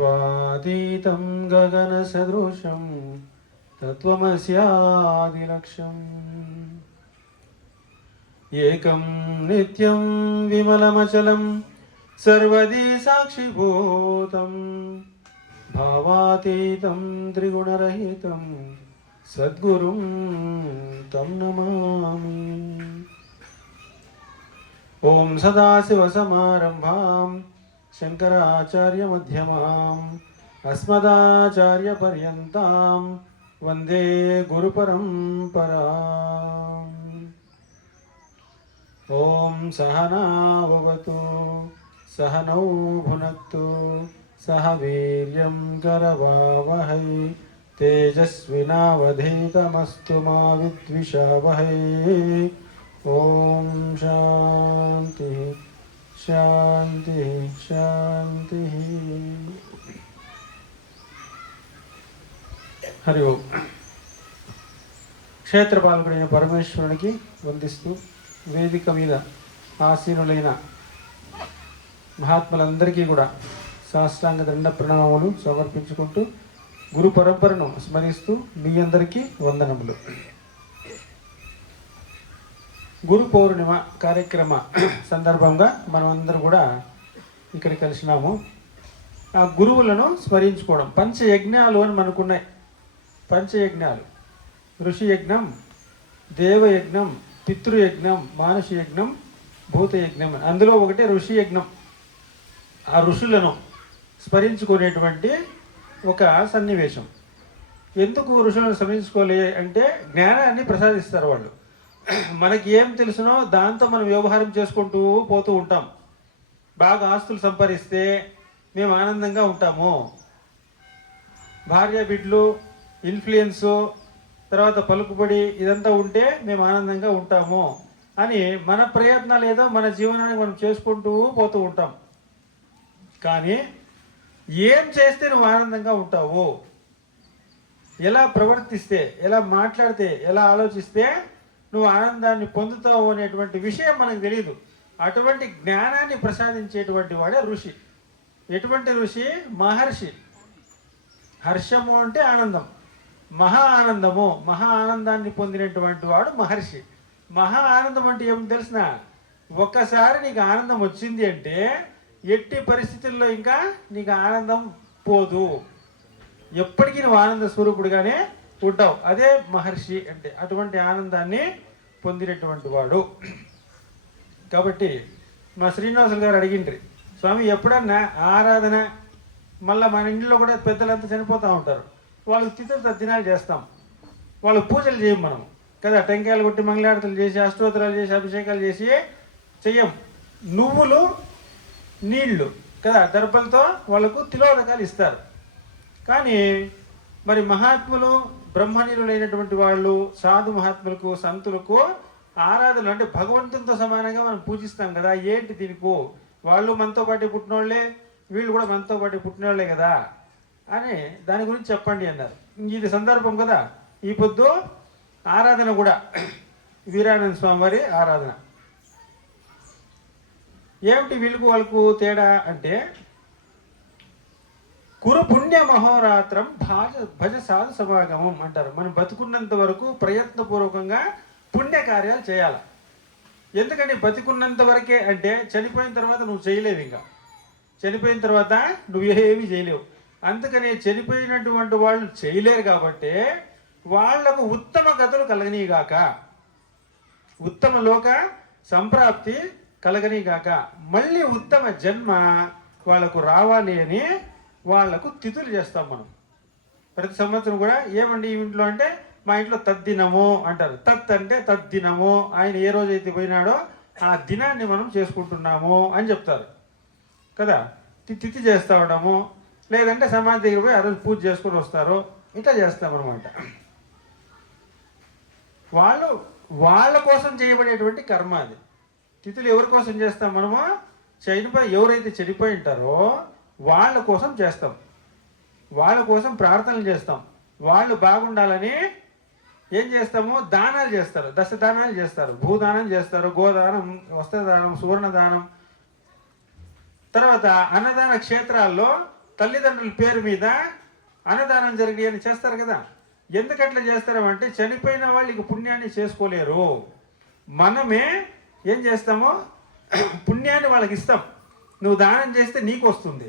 విశ్వాతీతం గగనసదృశం తత్వమస్యాదిలక్ష్యం ఏకం నిత్యం విమలమచలం సర్వదీ సాక్షిభూతం భావాతీతం త్రిగుణరహితం సద్గురుం తం నమామి. ఓం సదాశివసమారంభాం శంకరాచార్యమధ్యమాం అస్మదాచార్యపర్యంతాం వందే గురుపరంపరాం. ఓం సహనావతు సహనౌ భునక్తు సహ వీర్యం కరవావహై తేజస్వినావధీతమస్తు మా విద్విషావహై. ఓం శాంతి శాంతి శాంతి. హరి ఓం. క్షేత్రపాలకుడైన పరమేశ్వరునికి వందిస్తూ వేదిక మీద ఆసీనులైన మహాత్ములందరికీ కూడా సాష్టాంగ దండ ప్రణామములు సమర్పించుకుంటూ గురు పరంపరను స్మరిస్తూ మీ అందరికీ వందనములు. గురు పౌర్ణిమ కార్యక్రమ సందర్భంగా మనమందరం కూడా ఇక్కడ కలిసినాము. ఆ గురువులను స్మరించుకోవడం. పంచయజ్ఞాలు అని మనకున్నాయి. పంచయజ్ఞాలు: ఋషి యజ్ఞం, దేవయజ్ఞం, పితృయజ్ఞం, మానుష యజ్ఞం, భూతయజ్ఞం. అందులో ఒకటి ఋషి యజ్ఞం. ఆ ఋషులను స్మరించుకునేటువంటి ఒక సన్నివేశం. ఎందుకు ఋషులను స్మరించుకోలే అంటే జ్ఞానాన్ని ప్రసాదిస్తారు వాళ్ళు. మనకి ఏం తెలుసునో దాంతో మనం వ్యవహారం చేసుకుంటూ పోతూ ఉంటాం. బాగా ఆస్తులు సంపాదిస్తే మేము ఆనందంగా ఉంటాము. భార్య బిడ్డలు, ఇన్ఫ్లుయెన్సు, తర్వాత పలుకుబడి ఇదంతా ఉంటే మేము ఆనందంగా ఉంటాము అని మన ప్రయత్నాలు ఏదో మన జీవనాన్ని మనం చేసుకుంటూ పోతూ ఉంటాం. కానీ ఏం చేస్తే నువ్వు ఆనందంగా ఉంటావు, ఎలా ప్రవర్తిస్తే, ఎలా మాట్లాడితే, ఎలా ఆలోచిస్తే నువ్వు ఆనందాన్ని పొందుతావు అనేటువంటి విషయం మనకు తెలియదు. అటువంటి జ్ఞానాన్ని ప్రసాదించేటువంటి వాడే ఋషి. ఎటువంటి ఋషి? మహర్షి. హర్షము అంటే ఆనందం, మహా ఆనందము. మహా ఆనందాన్ని పొందినటువంటి వాడు మహర్షి. మహా ఆనందం అంటే ఏమి తెలిసిన? ఒక్కసారి నీకు ఆనందం వచ్చింది అంటే ఎట్టి పరిస్థితుల్లో ఇంకా నీకు ఆనందం పోదు. ఎప్పటికీ నువ్వు ఆనంద స్వరూపుడుగానే ఉంటావు. అదే మహర్షి అంటే. అటువంటి ఆనందాన్ని పొందినటువంటి వాడు. కాబట్టి మా శ్రీనివాసులు గారు అడిగిండ్రి, స్వామి ఎప్పుడన్నా ఆరాధన, మళ్ళీ మన ఇంట్లో కూడా పెద్దలంతా చనిపోతూ ఉంటారు, వాళ్ళకి తిథులు తద్దినాలు చేస్తాం, వాళ్ళకి పూజలు చేయం మనం కదా. టెంకాయలు కొట్టి మంగళారతులు చేసి అష్టోత్తరాలు చేసి అభిషేకాలు చేసి చెయ్యం. నువ్వులు నీళ్లు కదా దర్భలతో వాళ్ళకు తిలోదకాలు ఇస్తారు. కానీ మరి మహాత్ములు, బ్రహ్మనీయులైనటువంటి వాళ్ళు, సాధు మహాత్ములకు, సంతులకు ఆరాధనలు అంటే భగవంతునితో సమానంగా మనం పూజిస్తాం కదా. ఏంటి దీనికి? వాళ్ళు మనతో పాటు పుట్టినోళ్ళే, వీళ్ళు కూడా మనతో పాటు పుట్టినోళ్ళే కదా అని దాని గురించి చెప్పండి అన్నారు. ఇది సందర్భం కదా. ఈ పొద్దు ఆరాధన కూడా వీరానంద స్వామి వారి ఆరాధన. ఏమిటి వీళ్ళకు వాళ్ళకు తేడా అంటే, కురు పుణ్య మహోరాత్రం భజ సాధు సమాగమం అంటారు. మనం బతుకున్నంత వరకు ప్రయత్నపూర్వకంగా పుణ్యకార్యాలు చేయాలి. ఎందుకని బతికున్నంత వరకే అంటే చనిపోయిన తర్వాత నువ్వు చేయలేవు. ఇంకా చనిపోయిన తర్వాత నువ్వు ఏమీ చేయలేవు. అందుకని చనిపోయినటువంటి వాళ్ళు చేయలేరు కాబట్టి వాళ్లకు ఉత్తమ గతులు కలగనీగాక, ఉత్తమ లోక సంప్రాప్తి కలగనీగాక, మళ్ళీ ఉత్తమ జన్మ వాళ్లకు రావాలి అని వాళ్లకు తిథులు చేస్తాం మనం. ప్రతి సంవత్సరం కూడా ఏమండి ఈ ఇంట్లో అంటే మా ఇంట్లో తద్దినము అంటారు. తత్ అంటే తద్దినము, ఆయన ఏ రోజైతే పోయినాడో ఆ దినాన్ని మనం చేసుకుంటున్నాము అని చెప్తారు కదా. తిథి చేస్తూ ఉంటాము, లేదంటే సమాధి దగ్గర పోయి ఆ రోజు పూజ చేసుకొని వస్తారు. ఇట్లా చేస్తామన్నమాట. వాళ్ళ కోసం చేయబడేటువంటి కర్మ అది. తిథులు ఎవరి కోసం చేస్తాం మనము? ఎవరైతే చనిపోయి ఉంటారో వాళ్ళ కోసం చేస్తాం, వాళ్ళ కోసం ప్రార్థనలు చేస్తాం. వాళ్ళు బాగుండాలని ఏం చేస్తాము? దానాలు చేస్తారు, దశదానాలు చేస్తారు, భూదానం చేస్తారు, గోదానం, వస్త్రదానం, సువర్ణదానం. తర్వాత అన్నదాన క్షేత్రాల్లో తల్లిదండ్రుల పేరు మీద అన్నదానం జరిగి అని చేస్తారు కదా. ఎందుకట్లా చేస్తారంటే చనిపోయిన వాళ్ళకి పుణ్యాన్ని చేసుకోలేరు. మనమే ఏం చేస్తామో పుణ్యాన్ని వాళ్ళకి ఇస్తాం. నువ్వు దానం చేస్తే నీకు వస్తుంది.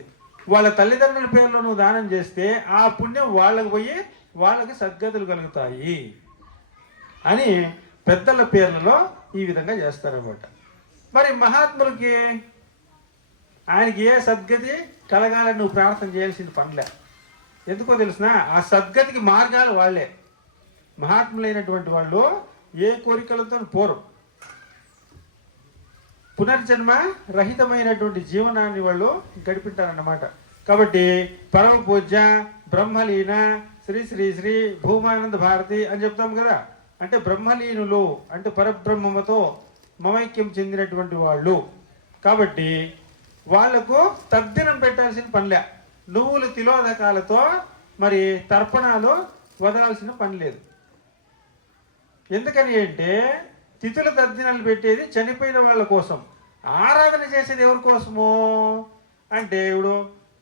వాళ్ళ తల్లిదండ్రుల పేరులో నువ్వు దానం చేస్తే ఆ పుణ్యం వాళ్ళకి పోయి వాళ్ళకి సద్గతులు కలుగుతాయి అని పెద్దల పేర్లలో ఈ విధంగా చేస్తారన్నమాట. మరి మహాత్ములకి ఆయనకి ఏ సద్గతి కలగాలని నువ్వు ప్రార్థన చేయాల్సిన పనిలే. ఎందుకో తెలిసిన ఆ సద్గతికి మార్గాలు వాళ్ళే. మహాత్ములైనటువంటి వాళ్ళు ఏ కోరికలతో పోరు. పునర్జన్మ రహితమైనటువంటి జీవనాన్ని వాళ్ళు గడిపింటారన్నమాట. కాబట్టి పరమ పూజ్య బ్రహ్మలీన శ్రీ శ్రీ శ్రీ భూమానంద భారతి అని చెప్తాం కదా. అంటే బ్రహ్మలీనులు అంటే పరబ్రహ్మతో మమైక్యం చెందినటువంటి వాళ్ళు. కాబట్టి వాళ్లకు తద్దినం పెట్టాల్సిన పనిలే. నువ్వులు తిలోదకాలతో మరి తర్పణాలు వదలాల్సిన పని లేదు. ఎందుకని అంటే తిథుల తద్దినాలు పెట్టేది చనిపోయిన వాళ్ళ కోసం. ఆరాధన చేసేది ఎవరి కోసము అంటే ఇప్పుడు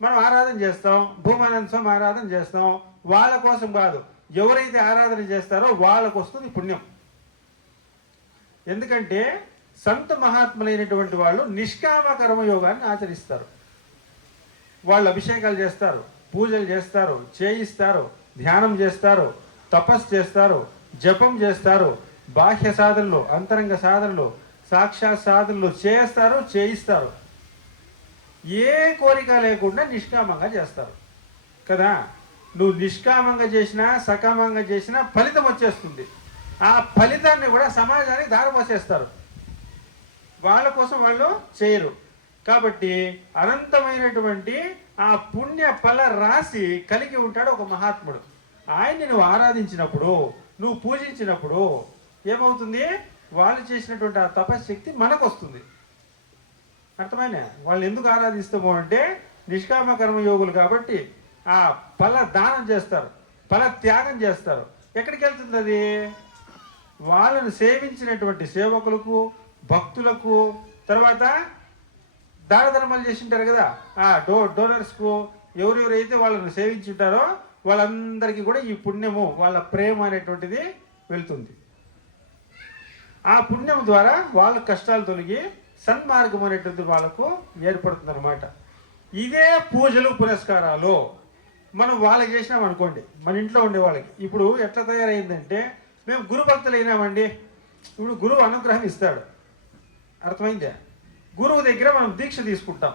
మనం ఆరాధన చేస్తాం, భూమానంద స్వామి ఆరాధన చేస్తాం, వాళ్ళ కోసం కాదు. ఎవరైతే ఆరాధన చేస్తారో వాళ్ళకు వస్తుంది పుణ్యం. ఎందుకంటే సంత మహాత్ములైనటువంటి వాళ్ళు నిష్కామ కర్మయోగాన్ని ఆచరిస్తారు. వాళ్ళు అభిషేకాలు చేస్తారు, పూజలు చేస్తారు, చేయిస్తారు, ధ్యానం చేస్తారు, తపస్సు చేస్తారు, జపం చేస్తారు, బాహ్య సాధనలు, అంతరంగ సాధనలు, సాక్షాత్ సాధనలు చేస్తారు, చేయిస్తారు. ఏ కోరిక లేకుండా నిష్కామంగా చేస్తారు కదా. నువ్వు నిష్కామంగా చేసినా సకామంగా చేసినా ఫలితం వచ్చేస్తుంది. ఆ ఫలితాన్ని కూడా సమాజానికి దారిపోసేస్తారు. వాళ్ళ కోసం వాళ్ళు చేయరు. కాబట్టి అనంతమైనటువంటి ఆ పుణ్య ఫల రాశి కలిగి ఉంటాడు ఒక మహాత్ముడు. ఆయన్ని నువ్వు ఆరాధించినప్పుడు, నువ్వు పూజించినప్పుడు ఏమవుతుంది? వాళ్ళు చేసినటువంటి ఆ తపశ్శక్తి మనకు వస్తుంది. అర్థమైన వాళ్ళు ఎందుకు ఆరాధిస్తామో అంటే నిష్కామ కర్మయోగులు కాబట్టి ఆ ఫల దానం చేస్తారు, ఫల త్యాగం చేస్తారు. ఎక్కడికి వెళ్తుంది అది? వాళ్ళను సేవించినటువంటి సేవకులకు, భక్తులకు, తర్వాత దాన ధర్మాలు చేసి ఉంటారు కదా ఆ డోనర్స్కు, ఎవరెవరైతే వాళ్ళను సేవించి ఉంటారో వాళ్ళందరికీ కూడా ఈ పుణ్యము, వాళ్ళ ప్రేమ అనేటువంటిది వెళ్తుంది. ఆ పుణ్యం ద్వారా వాళ్ళ కష్టాలు తొలగి సన్మార్గం అనేటువంటి వాళ్ళకు ఏర్పడుతుంది అనమాట. ఇదే పూజలు పురస్కారాలు మనం వాళ్ళకి చేసినాం అనుకోండి, మన ఇంట్లో ఉండే వాళ్ళకి. ఇప్పుడు ఎట్లా తయారైందంటే మేము గురు భక్తులు అయినామండి. ఇప్పుడు గురువు అనుగ్రహం ఇస్తాడు, అర్థమైందే. గురువు దగ్గర మనం దీక్ష తీసుకుంటాం.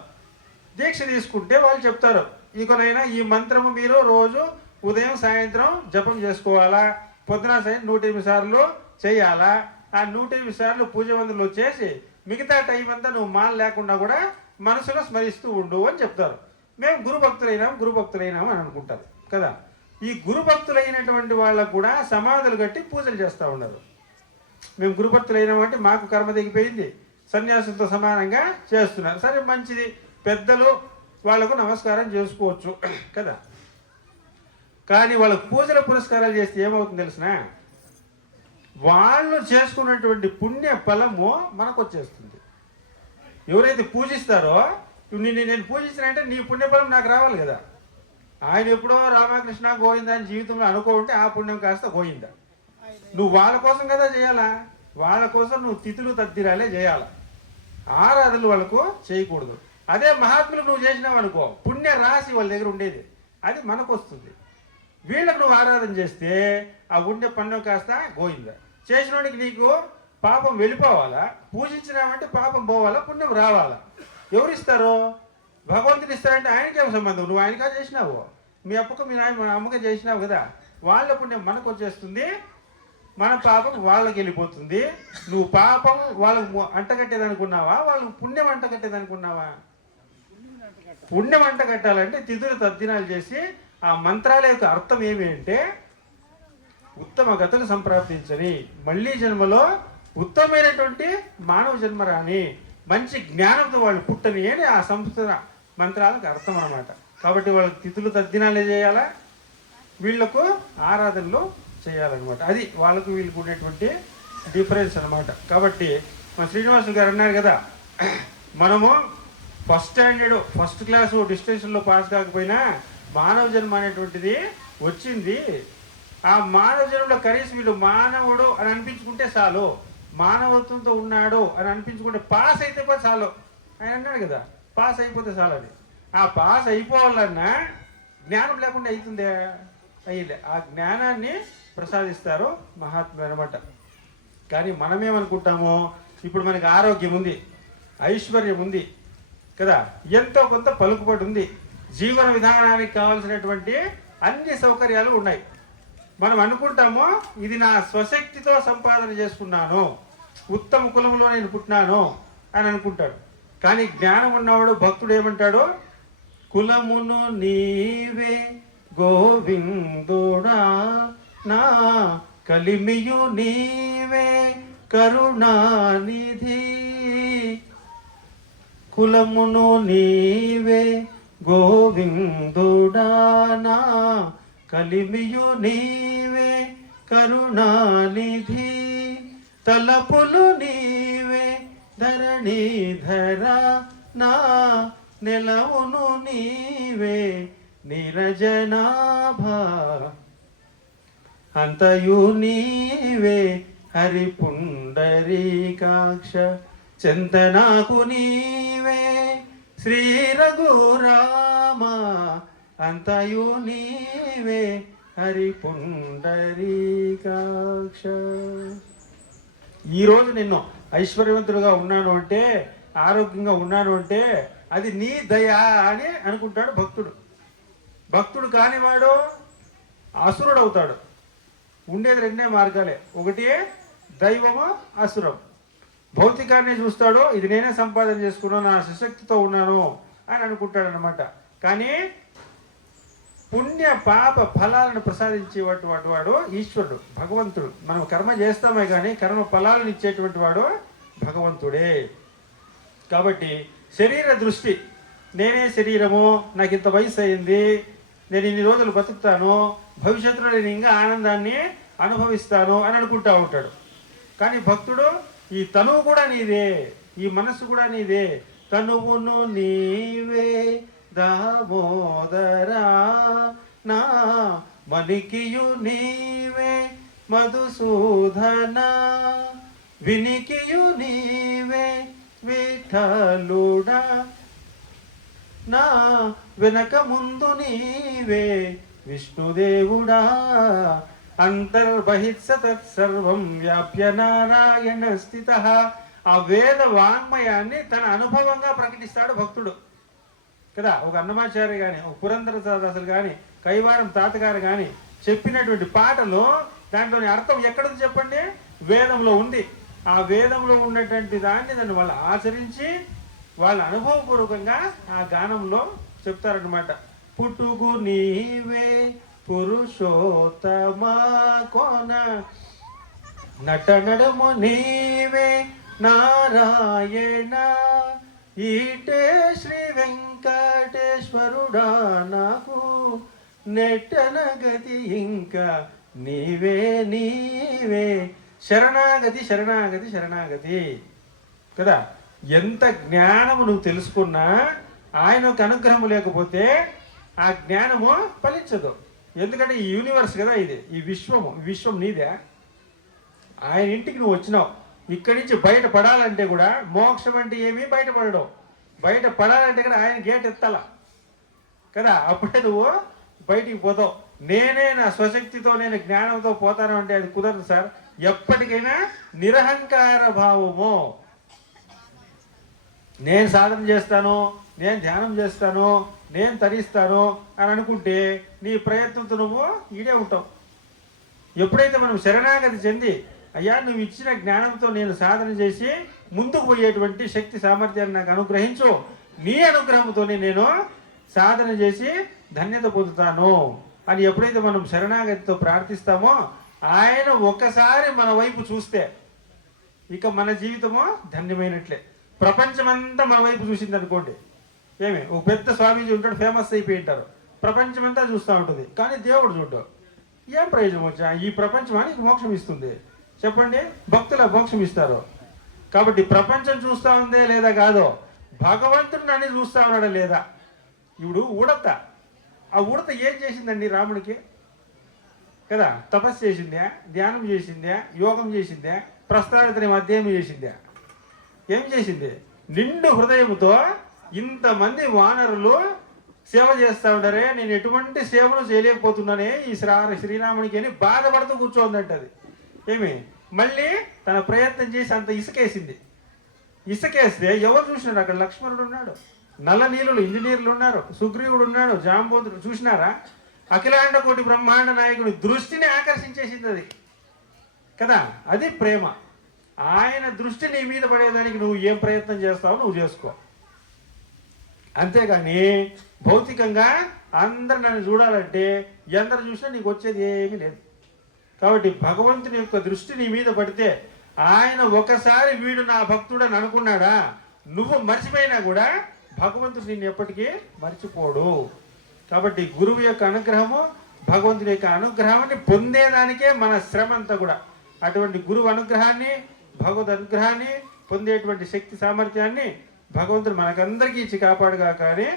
దీక్ష తీసుకుంటే వాళ్ళు చెప్తారు, ఇకనైనా ఈ మంత్రము మీరు రోజు ఉదయం సాయంత్రం జపం చేసుకోవాలా, పొద్దున సాయంత్రం 108 సార్లు చేయాలా. ఆ 108 సార్లు పూజ వందలు చేసి మిగతా టైం అంతా నువ్వు మాల లేకుండా కూడా మనసులో స్మరిస్తూ ఉండు అని చెప్తారు. మేము గురు భక్తులైనాం అని అనుకుంటారు కదా. ఈ గురు భక్తులైనటువంటి వాళ్ళకు కూడా సమాధులు కట్టి పూజలు చేస్తూ ఉన్నారు. మేము గురు భక్తులైనామంటే మాకు కర్మ దిగిపోయింది, సన్యాసంతో సమానంగా చేస్తున్నారు. సరే మంచిది, పెద్దలు వాళ్ళకు నమస్కారం చేసుకోవచ్చు కదా. కానీ వాళ్ళకు పూజల పురస్కారాలు చేస్తే ఏమవుతుంది తెలిసిన? వాళ్ళు చేసుకున్నటువంటి పుణ్య ఫలము మనకు వచ్చేస్తుంది. ఎవరైతే పూజిస్తారో, నేను పూజిస్తానంటే నీ పుణ్యఫలం నాకు రావాలి కదా. ఆయన ఎప్పుడో రామకృష్ణ గోవింద అని జీవితంలో అనుకోంటే ఆ పుణ్యం కాస్త గోయిందా. నువ్వు వాళ్ళ కోసం కదా చేయాలా, వాళ్ళ కోసం నువ్వు తిథులు తద్దిరాలే చేయాలా, ఆరాధనలు వాళ్ళకు చేయకూడదు. అదే మహాత్ములకు నువ్వు చేసినావు అనుకో, పుణ్య రాశి వాళ్ళ దగ్గర ఉండేది అది మనకు వస్తుంది. వీళ్ళకు నువ్వు ఆరాధన చేస్తే ఆ ఉండే పుణ్యం కాస్త గోయిందా. చేసినోడికి నీకు పాపం వెళ్ళిపోవాలా, పూజించినామంటే పాపం పోవాలా, పుణ్యం రావాలా. ఎవరిస్తారు? భగవంతుని ఇస్తారంటే ఆయనకేం సంబంధం? నువ్వు ఆయనకా చేసినావు, మీ అప్పకు మీ నాయన అమ్మగా చేసినావు కదా. వాళ్ళ పుణ్యం మనకు వచ్చేస్తుంది, మన పాపం వాళ్ళకి వెళ్ళిపోతుంది. నువ్వు పాపం వాళ్ళకు అంటగట్టేదనుకున్నావా, వాళ్ళకు పుణ్యం అంటగట్టేదనుకున్నావా? పుణ్యం అంటగట్టాలంటే తిథులు తద్దినాలు చేసి ఆ మంత్రాల యొక్క అర్థం ఏమి అంటే ఉత్తమ గతులు సంప్రాప్తించని, మళ్ళీ జన్మలో ఉత్తమమైనటువంటి మానవ జన్మ రాని, మంచి జ్ఞానంతో వాళ్ళు పుట్టని అని ఆ సంస్కృత మంత్రాలకు అర్థం అన్నమాట. కాబట్టి వాళ్ళకి తిథులు తద్దినాలే చేయాలా, వీళ్లకు ఆరాధనలు చేయాలన్నమాట. అది వాళ్ళకు వీళ్ళకు ఉండేటువంటి డిఫరెన్స్ అనమాట. కాబట్టి మన శ్రీనివాసులు గారు అన్నారు కదా, మనము ఫస్ట్ స్టాండర్డ్ ఫస్ట్ క్లాసు డిస్టింక్షన్లో పాస్ కాకపోయినా మానవ జన్మ అనేటువంటిది వచ్చింది. ఆ మానవ జన్మలో కనీసం వీడు మానవుడు అని అనిపించుకుంటే చాలు, మానవత్వంతో ఉన్నాడు అని అనిపించుకుంటే పాస్ అయితే చాలు. ఆయన అన్నాడు కదా, పాస్ అయిపోతే చాలు. అది ఆ పాస్ అయిపోవాలన్నా జ్ఞానం లేకుండా అవుతుందే, అయ్యలే. ఆ జ్ఞానాన్ని ప్రసాదిస్తారు మహాత్ములు అనమాట. కానీ మనమేమనుకుంటాము, ఇప్పుడు మనకి ఆరోగ్యం ఉంది, ఐశ్వర్యం ఉంది కదా, ఎంతో కొంత పలుకుబడి ఉంది, జీవన విధానానికి కావాల్సినటువంటి అన్ని సౌకర్యాలు ఉన్నాయి. మనం అనుకుంటాము ఇది నా స్వశక్తితో సంపాదన చేసుకున్నాను, ఉత్తమ కులంలో నేను పుట్టినాను అని అనుకుంటాడు. కానీ జ్ఞానం ఉన్నవాడు భక్తుడు ఏమంటాడు, కులమును నీవే గోవిందుడా, నా కలిమియు నీవే కరుణానిధి. కులమును నీవే గోవిందుడా, నా కలిమియు నీవే కరుణానిధి. తలపులు నీవే ధరణీధర, నా నెలవును నీవే నిరజనాభ. అంతయు నీవే హరిపుండరీకాక్ష, చింతనాకు నీవే శ్రీ రఘురామ. అంతయు నీవే హరిపుండరీకాక్ష. ఈరోజు నిన్ను ఐశ్వర్యవంతుడుగా ఉన్నాను అంటే, ఆరోగ్యంగా ఉన్నాను అంటే అది నీ దయ అని అనుకుంటాడు భక్తుడు. భక్తుడు కానివాడు అసురుడు అవుతాడు. ఉండేది రెండే మార్గాలే, ఒకటి దైవము, అసురం. భౌతికాన్ని చూస్తాడు, ఇది నేనే సంపాదన చేసుకున్నాను, నా సుశక్తితో ఉన్నాను అని అనుకుంటాడు అనమాట. కానీ పుణ్య పాప ఫలాలను ప్రసాదించేటువంటి వాడు ఈశ్వరుడు, భగవంతుడు. మనం కర్మ చేస్తామే కానీ కర్మ ఫలాలను ఇచ్చేటువంటి వాడు భగవంతుడే. కాబట్టి శరీర దృష్టి, నేనే శరీరము, నాకు ఇంత వయసు అయింది, నేను ఇన్ని రోజులు బతుకుతాను, భవిష్యత్తులో నేను ఇంకా ఆనందాన్ని అనుభవిస్తాను అని అనుకుంటా ఉంటాడు. కానీ భక్తుడు ఈ తనువు కూడా నీదే, ఈ మనస్సు కూడా నీదే. తనువును నీవే దామోదరా, నా మనికియు నీవే మధుసూదన. వినికియు నీవే విఠలుడా, నా వెనక ముందు నీవే విష్ణుదేవుడా. అంతర్బహిత్స తత్సర్వం వ్యాప్య నారాయణ స్థిత. ఆ వేద వాంగ్మయాన్ని తన అనుభవంగా ప్రకటిస్తాడు భక్తుడు కదా. ఒక అన్నమాచార్య కానీ, ఒక పురంధరదాసులు కానీ, కైవారం తాతగారు కానీ చెప్పినటువంటి పాటలు, దాంట్లోని అర్థం ఎక్కడుంది చెప్పండి, వేదంలో ఉంది. ఆ వేదంలో ఉన్నటువంటి దాన్ని దాన్ని వాళ్ళు ఆచరించి వాళ్ళ అనుభవపూర్వకంగా ఆ గానంలో చెప్తారనమాట. పుట్టుగు నీవే పురుషోత్తమా కోన, నట నడము నీవే నారాయణ. ఈటే శ్రీ వెంకటేశ్వరుడా, నాకు నెట్టన గతి ఇంకా నీవే నీవే. శరణాగతి శరణాగతి శరణాగతి కదా. ఎంత జ్ఞానము నువ్వు తెలుసుకున్నా ఆయన ఒక అనుగ్రహము లేకపోతే ఆ జ్ఞానము ఫలించదు. ఎందుకంటే ఈ యూనివర్స్ కదా ఇది, ఈ విశ్వం నీదే. ఆయన ఇంటికి నువ్వు వచ్చినావు, ఇక్కడి నుంచి బయట పడాలంటే కూడా మోక్షం అంటే ఏమీ బయటపడడం, బయట పడాలంటే కూడా ఆయన గేట్ ఎత్తాల కదా, అప్పుడే నువ్వు బయటికి పోతావు. నేనే నా స్వశక్తితో నేను జ్ఞానంతో పోతాను అంటే అది కుదరదు సార్. ఎప్పటికైనా నిరహంకార భావము, నేను సాధన చేస్తాను, నేను ధ్యానం చేస్తాను, నేను తరిస్తాను అని అనుకుంటే నీ ప్రయత్నంతో నువ్వు ఈడే ఉంటావు. ఎప్పుడైతే మనం శరణాగతి చెంది, అయ్యా నువ్వు ఇచ్చిన జ్ఞానంతో నేను సాధన చేసి ముందుకు పోయేటువంటి శక్తి సామర్థ్యాన్ని నాకు అనుగ్రహించు, నీ అనుగ్రహంతోనే నేను సాధన చేసి ధన్యత పొందుతాను అని ఎప్పుడైతే మనం శరణాగతితో ప్రార్థిస్తామో, ఆయన ఒక్కసారి మన వైపు చూస్తే ఇక మన జీవితము ధన్యమైనట్లే. ప్రపంచమంతా మన వైపు చూసింది అనుకోండి, ఏమి ఒక పెద్ద స్వామీజీ ఉంటాడు, ఫేమస్ అయిపోయి ఉంటారు, ప్రపంచమంతా చూస్తూ ఉంటుంది, కానీ దేవుడు చూడ్డు. ఏం ప్రయోజనం వచ్చా? ఈ ప్రపంచమానికి మోక్షం ఇస్తుంది చెప్పండి? భక్తుల మోక్షం ఇస్తారు. కాబట్టి ప్రపంచం చూస్తూ ఉందే లేదా కాదో, భగవంతుడు నన్ను చూస్తా ఉన్నాడా లేదా? ఇప్పుడు ఉడత, ఆ ఉడత ఏం చేసిందండి రాముడికి? కదా, తపస్సు చేసిందా, ధ్యానం చేసిందా, యోగం చేసిందా, ప్రస్తావిత అధ్యయనం చేసిందా? ఏం చేసింది? నిండు హృదయంతో ఇంతమంది వానరులు సేవ చేస్తూ ఉంటారే, నేను ఎటువంటి సేవలు చేయలేకపోతున్నానే ఈ శ్రీరామునికి అని బాధపడుతూ కూర్చోందంట. అది ఏమి మళ్ళీ తన ప్రయత్నం చేసి అంత ఇసుకేసింది. ఇసుకేస్తే ఎవరు చూసినారు? అక్కడ లక్ష్మణుడు ఉన్నాడు, నల్ల నీళ్ళు ఇంజనీర్లు ఉన్నారు, సుగ్రీవుడు ఉన్నాడు, జాంబోతుడు చూసినారా? అఖిలాండ కోటి బ్రహ్మాండ నాయకుడి దృష్టిని ఆకర్షించేసింది అది కదా. అది ప్రేమ. ఆయన దృష్టి నీ మీద పడేదానికి నువ్వు ఏం ప్రయత్నం చేస్తావో నువ్వు చేసుకో. అంతేగాని భౌతికంగా అందరు నన్ను చూడాలంటే ఎందరు చూసినా నీకు వచ్చేది ఏమీ లేదు. కాబట్టి భగవంతుని యొక్క దృష్టి నీ మీద పడితే ఆయన ఒకసారి వీడు నా భక్తుడని అనుకున్నాడా, నువ్వు మర్చిపోయినా కూడా భగవంతుడు నిన్ను ఎప్పటికీ మర్చిపోడు. కాబట్టి గురువు యొక్క అనుగ్రహము, భగవంతుడి యొక్క అనుగ్రహాన్ని పొందేదానికే మన శ్రమ అంతా కూడా. అటువంటి గురువు అనుగ్రహాన్ని, భగవద్ అనుగ్రహాన్ని పొందేటువంటి శక్తి సామర్థ్యాన్ని భగవంతుడు మనకందరికీ ఇచ్చి కాపాడుగా. కానీ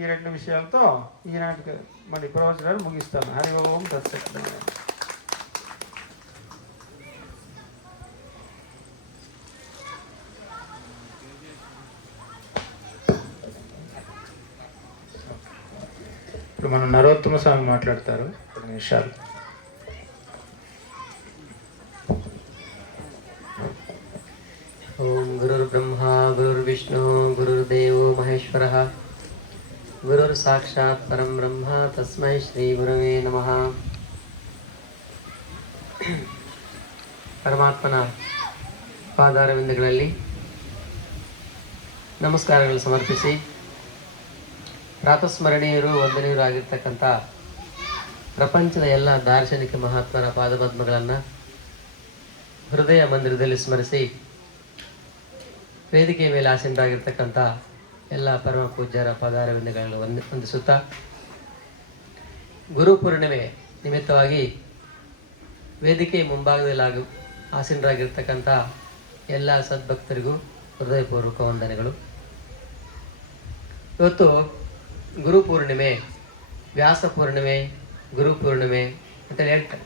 ఈ రెండు విషయాలతో ఈనాటికి మన ప్రవచనాలు ముగిస్తాను. హరి ఓం తత్సత్. ఇప్పుడు మనం నరోత్తమ స్వామి మాట్లాడతారు 10 నిమిషాలు. ఓం గురుర్బ్రహ్మా గురుర్విష్ణు గురుర్దేవో మహేశ్వరః గురుర్ సాక్షాత్ పరం బ్రహ్మ తస్మై శ్రీ గురవే నమః. ಪರಮಾತ್ಮನ ಪಾದಾರವಿಂದಗಳಲ್ಲಿ ನಮಸ್ಕಾರಗಳು ಸಮರ್ಪಿಸಿ ಪ್ರಾತಸ್ಮರಣೀಯರು ವಂದನೀಯರು ಆಗಿರ್ತಕ್ಕಂಥ ಪ್ರಪಂಚದ ಎಲ್ಲ ದಾರ್ಶನಿಕ ಮಹಾತ್ಮರ ಪಾದಪದ್ಮಗಳನ್ನು ಹೃದಯ ಮಂದಿರದಲ್ಲಿ ಸ್ಮರಿಸಿ ವೇದಿಕೆಯ ಮೇಲೆ ಆಸೀನರಾಗಿರ್ತಕ್ಕಂಥ ಎಲ್ಲ ಪರಮ ಪೂಜ್ಯರ ಪಾದಾರವಿಂದಗಳನ್ನು ವಂದಿಸುತ್ತಾ, ಗುರುಪೂರ್ಣಿಮೆ ನಿಮಿತ್ತವಾಗಿ ವೇದಿಕೆಯ ಮುಂಭಾಗದಲ್ಲಿ ಆಸೀನರಾಗಿರ್ತಕ್ಕಂಥ ಎಲ್ಲ ಸದ್ಭಕ್ತರಿಗೂ ಹೃದಯಪೂರ್ವಕ ವಂದನೆಗಳು. ಇವತ್ತು ಗುರುಪೂರ್ಣಿಮೆ, ವ್ಯಾಸ ಪೂರ್ಣಿಮೆ, ಗುರುಪೂರ್ಣಿಮೆ ಅಂತೇಳಿ ಹೇಳ್ತಾರೆ.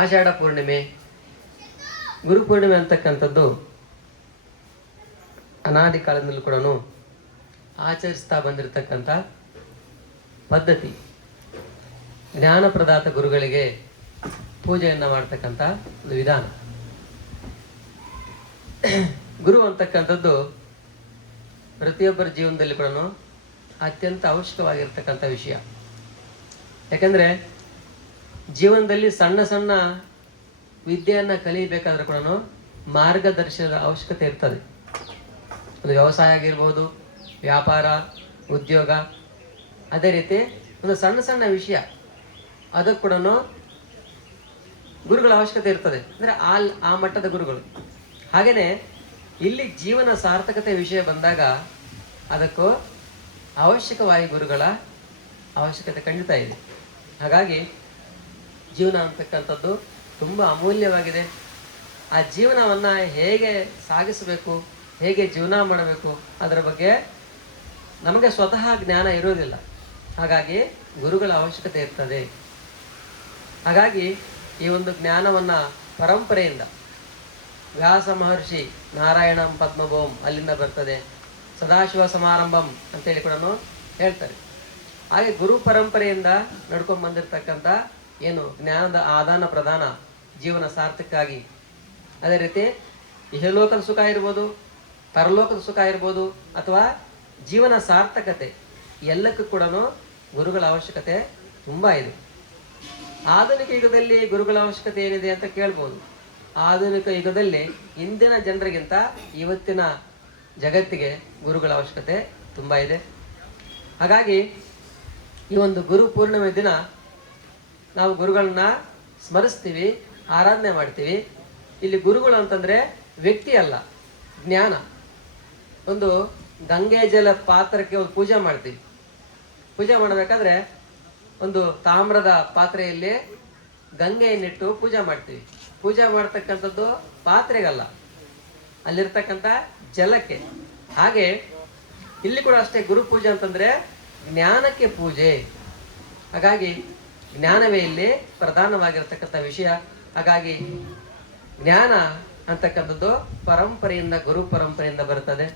ಆಷಾಢ ಪೂರ್ಣಿಮೆ, ಗುರುಪೂರ್ಣಿಮೆ ಅಂತಕ್ಕಂಥದ್ದು ಅನಾದಿ ಕಾಲದಲ್ಲೂ ಕೂಡ ಆಚರಿಸ್ತಾ ಬಂದಿರತಕ್ಕಂಥ ಪದ್ಧತಿ. ಜ್ಞಾನಪ್ರದಾತ ಗುರುಗಳಿಗೆ ಪೂಜೆಯನ್ನು ಮಾಡ್ತಕ್ಕಂಥ ಒಂದು ವಿಧಾನ. ಗುರು ಅಂತಕ್ಕಂಥದ್ದು ಪ್ರತಿಯೊಬ್ಬರ ಜೀವನದಲ್ಲಿ ಕೂಡ ಅತ್ಯಂತ ಅವಶ್ಯಕವಾಗಿರ್ತಕ್ಕಂಥ ವಿಷಯ. ಯಾಕೆಂದರೆ ಜೀವನದಲ್ಲಿ ಸಣ್ಣ ಸಣ್ಣ ವಿದ್ಯೆಯನ್ನು ಕಲಿಯಬೇಕಾದ್ರೆ ಕೂಡ ಮಾರ್ಗದರ್ಶನದ ಅವಶ್ಯಕತೆ ಇರ್ತದೆ. ಒಂದು ವ್ಯವಸಾಯ ಆಗಿರ್ಬೋದು, ವ್ಯಾಪಾರ, ಉದ್ಯೋಗ, ಅದೇ ರೀತಿ ಒಂದು ಸಣ್ಣ ಸಣ್ಣ ವಿಷಯ ಅದಕ್ಕೆ ಕೂಡ ಗುರುಗಳ ಅವಶ್ಯಕತೆ ಇರ್ತದೆ. ಅಂದರೆ ಆ ಮಟ್ಟದ ಗುರುಗಳು. ಹಾಗೆಯೇ ಇಲ್ಲಿ ಜೀವನ ಸಾರ್ಥಕತೆ ವಿಷಯ ಬಂದಾಗ ಅದಕ್ಕೂ ಅವಶ್ಯಕವಾಗಿ ಗುರುಗಳ ಅವಶ್ಯಕತೆ ಖಂಡಿತ ಇದೆ. ಹಾಗಾಗಿ ಜೀವನ ಅಂತಕ್ಕಂಥದ್ದು ತುಂಬ ಅಮೂಲ್ಯವಾಗಿದೆ. ಆ ಜೀವನವನ್ನು ಹೇಗೆ ಸಾಗಿಸಬೇಕು, ಹೇಗೆ ಜೀವನ ಮಾಡಬೇಕು ಅದರ ಬಗ್ಗೆ ನಮಗೆ ಸ್ವತಃ ಜ್ಞಾನ ಇರೋದಿಲ್ಲ. ಹಾಗಾಗಿ ಗುರುಗಳ ಅವಶ್ಯಕತೆ ಇರ್ತದೆ. ಹಾಗಾಗಿ ಈ ಒಂದು ಜ್ಞಾನವನ್ನು ಪರಂಪರೆಯಿಂದ ವ್ಯಾಸ ಮಹರ್ಷಿ ನಾರಾಯಣಂ ಪದ್ಮಭೂಮ್ ಅಲ್ಲಿಂದ ಬರ್ತದೆ, ಸದಾಶಿವ ಸಮಾರಂಭಂ ಅಂತೇಳಿ ಕೂಡ ಹೇಳ್ತಾರೆ. ಹಾಗೆ ಗುರು ಪರಂಪರೆಯಿಂದ ನಡ್ಕೊಂಡು ಬಂದಿರತಕ್ಕಂಥ ಏನು ಜ್ಞಾನದ ಆದಾನ ಪ್ರದಾನ ಜೀವನ ಸಾರ್ಥಕ್ಕಾಗಿ, ಅದೇ ರೀತಿ ಇಹಲೋಕದ ಸುಖ ಇರ್ಬೋದು, ಪರಲೋಕದ ಸುಖ ಇರ್ಬೋದು, ಅಥವಾ ಜೀವನ ಸಾರ್ಥಕತೆ ಎಲ್ಲಕ್ಕೂ ಕೂಡ ಗುರುಗಳ ಅವಶ್ಯಕತೆ ತುಂಬ ಇದೆ. ಆಧುನಿಕ ಯುಗದಲ್ಲಿ ಗುರುಗಳ ಅವಶ್ಯಕತೆ ಏನಿದೆ ಅಂತ ಕೇಳ್ಬೋದು. ಆಧುನಿಕ ಯುಗದಲ್ಲಿ ಇಂದಿನ ಜನರಿಗಿಂತ ಇವತ್ತಿನ ಜಗತ್ತಿಗೆ ಗುರುಗಳ ಅವಶ್ಯಕತೆ ತುಂಬ ಇದೆ. ಹಾಗಾಗಿ ಈ ಒಂದು ಗುರು ಪೂರ್ಣಿಮೆ ದಿನ ನಾವು ಗುರುಗಳನ್ನ ಸ್ಮರಿಸ್ತೀವಿ, ಆರಾಧನೆ ಮಾಡ್ತೀವಿ. ಇಲ್ಲಿ ಗುರುಗಳು ಅಂತಂದರೆ ವ್ಯಕ್ತಿ ಅಲ್ಲ, ಜ್ಞಾನ. ಒಂದು ಗಂಗೆ ಜಲ ಪಾತ್ರಕ್ಕೆ ಒಂದು ಪೂಜೆ ಮಾಡ್ತೀವಿ. ಪೂಜೆ ಮಾಡಬೇಕಾದ್ರೆ ಒಂದು ತಾಮ್ರದ ಪಾತ್ರೆಯಲ್ಲಿ ಗಂಗೆಯನ್ನಿಟ್ಟು ಪೂಜೆ ಮಾಡ್ತೀವಿ. ಪೂಜೆ ಮಾಡ್ತಕ್ಕಂಥದ್ದು ಪಾತ್ರೆಗಲ್ಲ, ಅಲ್ಲಿರ್ತಕ್ಕಂಥ ಜಲಕ್ಕೆ. ಹಾಗೆ ಇಲ್ಲಿ ಕೂಡ ಅಷ್ಟೇ, ಗುರು ಪೂಜೆ ಅಂತಂದ್ರೆ ಜ್ಞಾನಕ್ಕೆ ಪೂಜೆ. ಹಾಗಾಗಿ ಜ್ಞಾನವೇ ಇಲ್ಲಿ ಪ್ರಧಾನವಾಗಿರತಕ್ಕಂಥ ವಿಷಯ. ಹಾಗಾಗಿ ಜ್ಞಾನ ಅಂತಕ್ಕಂಥದ್ದು ಪರಂಪರೆಯಿಂದ, ಗುರು ಪರಂಪರೆಯಿಂದ ಬರುತ್ತದೆ.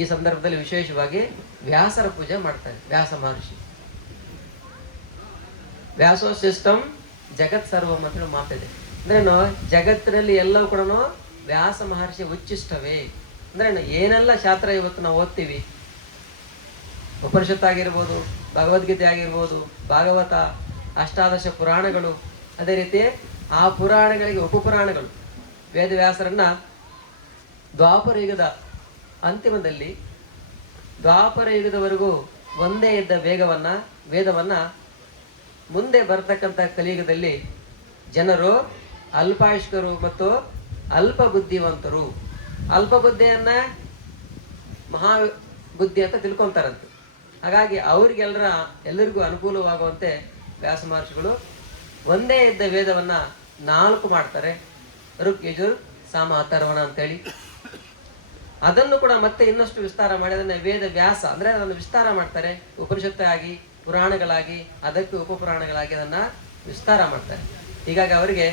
ಈ ಸಂದರ್ಭದಲ್ಲಿ ವಿಶೇಷವಾಗಿ ವ್ಯಾಸರ ಪೂಜೆ ಮಾಡ್ತಾರೆ. ವ್ಯಾಸ ಮಹರ್ಷಿ, ವ್ಯಾಸೋ ಸಿಸ್ಟಮ್ ಜಗತ್ ಸರ್ವಂ ಅಂತ ಮಾತಿದೆ. ಅಂದ್ರೇನು, ಜಗತ್ತಿನಲ್ಲಿ ಎಲ್ಲವೂ ಕೂಡ ವ್ಯಾಸ ಮಹರ್ಷಿ ಉಚ್ಚಿಷ್ಟವೇ. ಅಂದ್ರೇನು, ಏನೆಲ್ಲ ಶಾಸ್ತ್ರ ಇವತ್ತು ನಾವು ಓದ್ತೀವಿ, ಉಪನಿಷತ್ತಾಗಿರ್ಬೋದು, ಭಗವದ್ಗೀತೆ ಆಗಿರ್ಬೋದು, ಭಾಗವತ, ಅಷ್ಟಾದಶ ಪುರಾಣಗಳು, ಅದೇ ರೀತಿ ಆ ಪುರಾಣಗಳಿಗೆ ಉಪಪುರಾಣಗಳು. ವೇದವ್ಯಾಸರನ್ನ ದ್ವಾಪರ ಯುಗದ ಅಂತಿಮದಲ್ಲಿ, ದ್ವಾಪರ ಯುಗದವರೆಗೂ ಒಂದೇ ಇದ್ದ ವೇದವನ್ನ ಮುಂದೆ ಬರ್ತಕ್ಕಂಥ ಕಲಿಯುಗದಲ್ಲಿ ಜನರು ಅಲ್ಪಾಯುಷ್ಕರು ಮತ್ತು ಅಲ್ಪ ಬುದ್ಧಿವಂತರು, ಅಲ್ಪ ಬುದ್ಧಿಯನ್ನ ಮಹಾ ಬುದ್ಧಿ ಅಂತ ತಿಳ್ಕೊಂತಾರಂತೆ. ಹಾಗಾಗಿ ಎಲ್ಲರಿಗೂ ಅನುಕೂಲವಾಗುವಂತೆ ವ್ಯಾಸ ಮಹರ್ಷಿಗಳು ಒಂದೇ ಇದ್ದ ವೇದವನ್ನ 4 ಮಾಡ್ತಾರೆ. ಋಕ್, ಯಜುರ್, ಸಾಮ, ಅಥರ್ವಣ ಅಂತೇಳಿ. ಅದನ್ನು ಕೂಡ ಮತ್ತೆ ಇನ್ನಷ್ಟು ವಿಸ್ತಾರ ಮಾಡಿ ಅದನ್ನ ವೇದ ವ್ಯಾಸ ಅಂದ್ರೆ ಅದನ್ನು ವಿಸ್ತಾರ ಮಾಡ್ತಾರೆ. ಉಪನಿಷತ್ತಾಗಿ, ಪುರಾಣಗಳಾಗಿ, ಅದಕ್ಕೆ ಉಪಪುರಾಣಗಳಾಗಿ ಅದನ್ನ ವಿಸ್ತಾರ ಮಾಡ್ತಾರೆ. ಹೀಗಾಗಿ ಅವರಿಗೆ